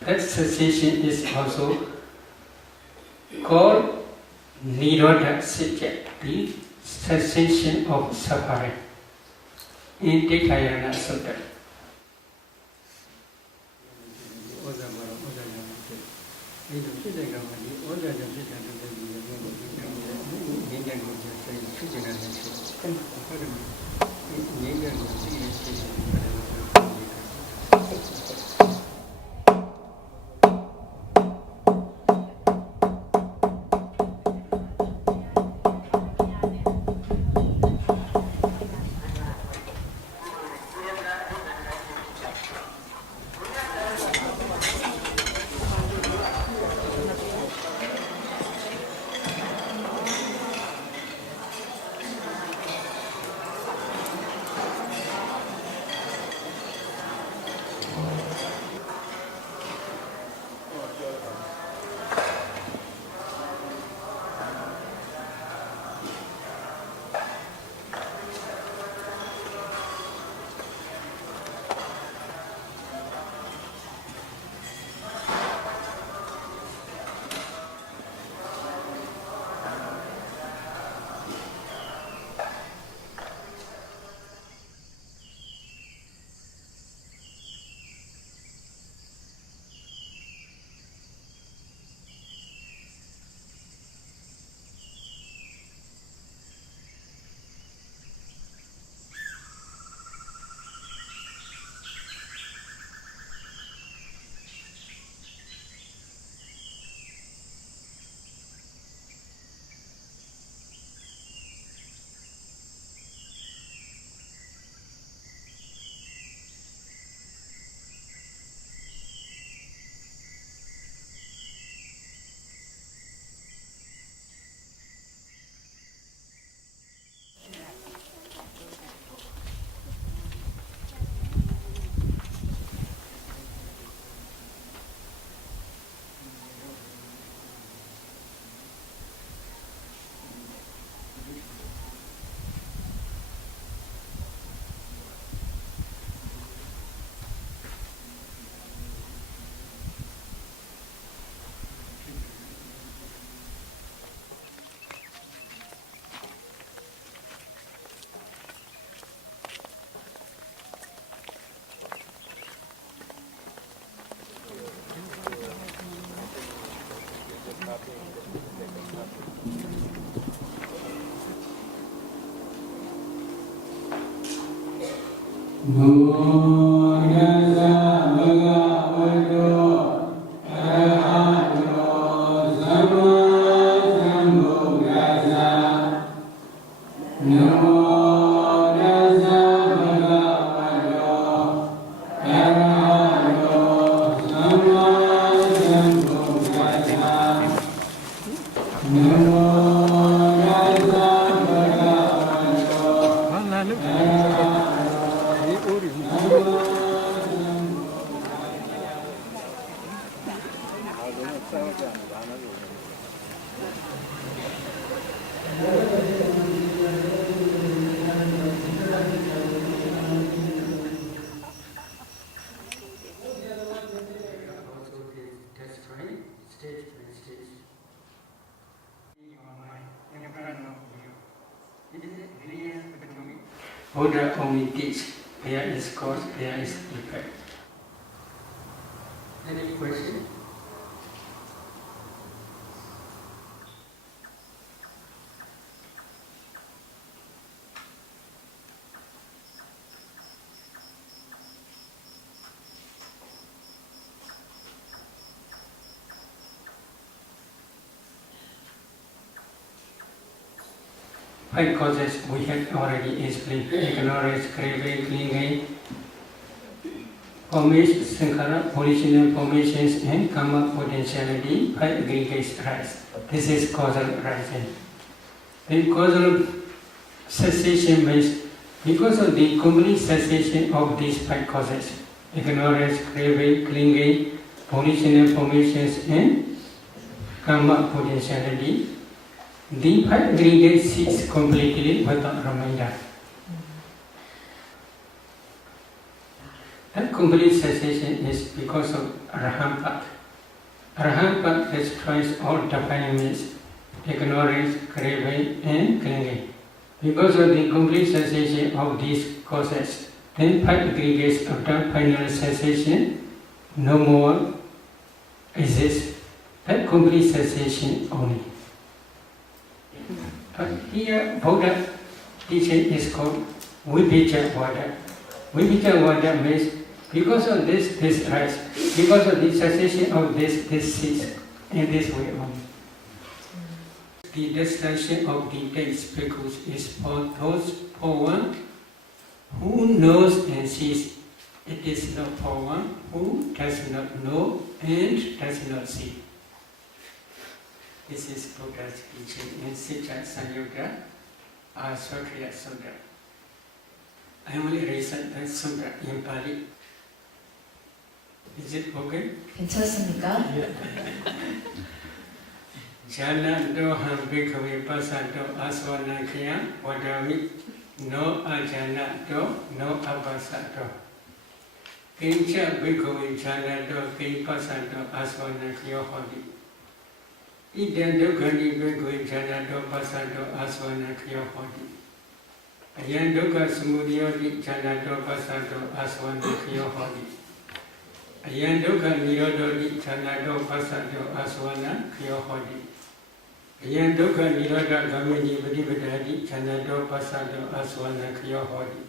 That cessation is also called Nirodha Satya, the cessation of suffering. In Tikayana Sutta. Buddha only teach there is cause, there is effect. Any question? Five causes we have already explained: ignorance, craving, clinging, formation, sankhara, original formations and karma potentiality by aggregates rise. This is causal rising. Then causal cessation means because of the complete cessation of these 5 causes, ignorance, craving, clinging, original formations and karma potentiality, the 5 aggregates cease completely without reminder. That complete cessation is because of Arahant path. Arahant path destroys all defilements, ignorance, craving and clinging. Because of the complete cessation of these causes, then 5 aggregates after final cessation no more exist. That complete cessation only. But here Buddha teaching is called Vipassana. Vipassana means because of this rise, because of the cessation of this cease, in this way only. The destruction of the text bhikkhus is for one who knows and sees. It is not for one who does not know and does not see. This is Buddha's teaching in Sita Sanyutta Aswakriya Sutta. I only recite that sutta in Pali. Is it okay? 괜찮습니까? Janado ham bhikkhave passato asvanakya vadami no ajanato no apasato. Kincha bhikkhave janado kin passato asvanakya hodi. Idam dukkani bhikkhave janado passato asvanakya hodi. Ayam dukkha samudayoti janado passato asvanakya hodi. Ayam dukkha nirodhoti janado passato asvanakya hodi. Ayam dukkha nirodha gamini padipadati janado passato asvanakya hodi.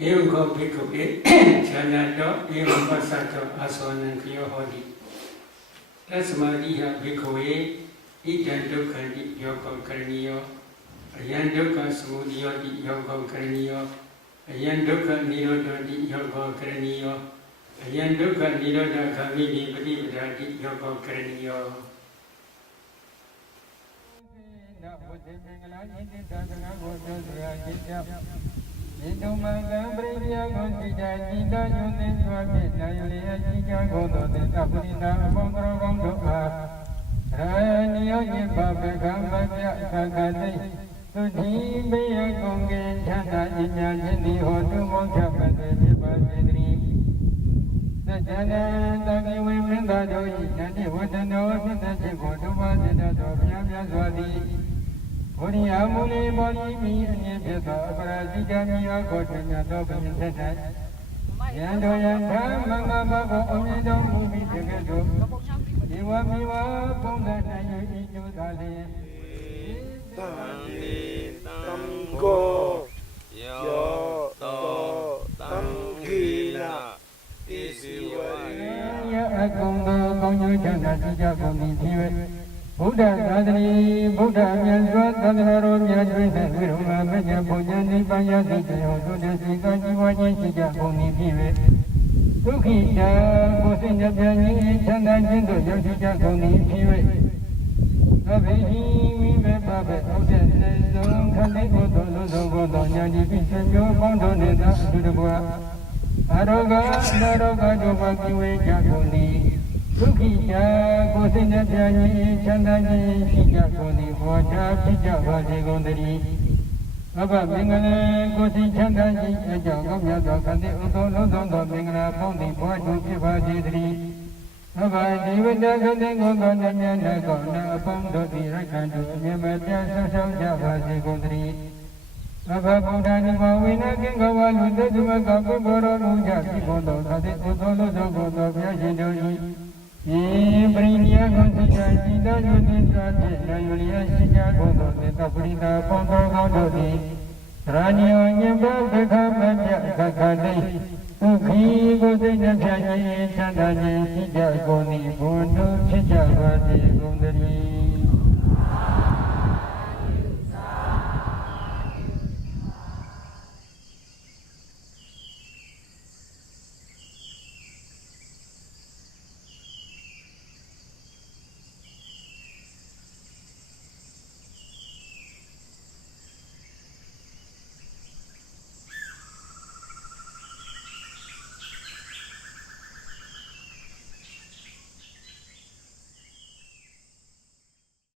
Evam ko bhikkhave janado evam passato asvanakya hodi. Tasmadiha bhikkhave idam dukkhanti yogam karaniyo. Ayam dukkha samudayoti yogam karaniyo. Ayam dukkha nirodhoti yogam karaniyo. Ayam dukkha nirodha gamini padipadati yogam karaniyo. Buddha Sadri, Buddha Myaswa, Sadharo Myasvita, Viruma, Maya, Puja, Nipaya, Sitayo, Sudasika, Jivaji, Sija, Puni, Pive, Tukisha, Kusinja, Pyani, Chanda, Jindo, Yosija, Puni, Pive, Avihi, Vive, Pape, Ode, Zon, Kali, Godo, Lodo, Godo, Nyadi, Pisanjo, Bondo, Neda, Sudabua, Aroga, Naroga, Jobaki, Veja, Puni, Tukisha, Kusinja, Pyani, Chanda, Sija, Puni, Voja, Pija, Vaji, Gondari, Baba, Bingala, Kusi, Chanda, Sija, Gomya, Kandi, Udo, Lodo, Bingala, Pondi, Voju, Piva, Jidri, Baba, Divida, Gandi, Gondo, Nyana, Gona, Pondo, Dirakandu, Nyamata, Sasha, Vaji, Gondari, Baba, Buddha, Nimawina, Kingawa, Luda, Dumaka, Boro, Luja, Gondo, Kadi, Udo, Lodo, Gondo, Vyajidori, Brinia Gonzia, Sida, Yudisa, Yulia, Sija, Gondo, Netafrida, Pondo, Gondori, Ranio, Nyamba, Beka, Kakadi, Uki, Gosinja, Chanda, Sija, Goni, Bondo, Sija, Vaji, Gondari.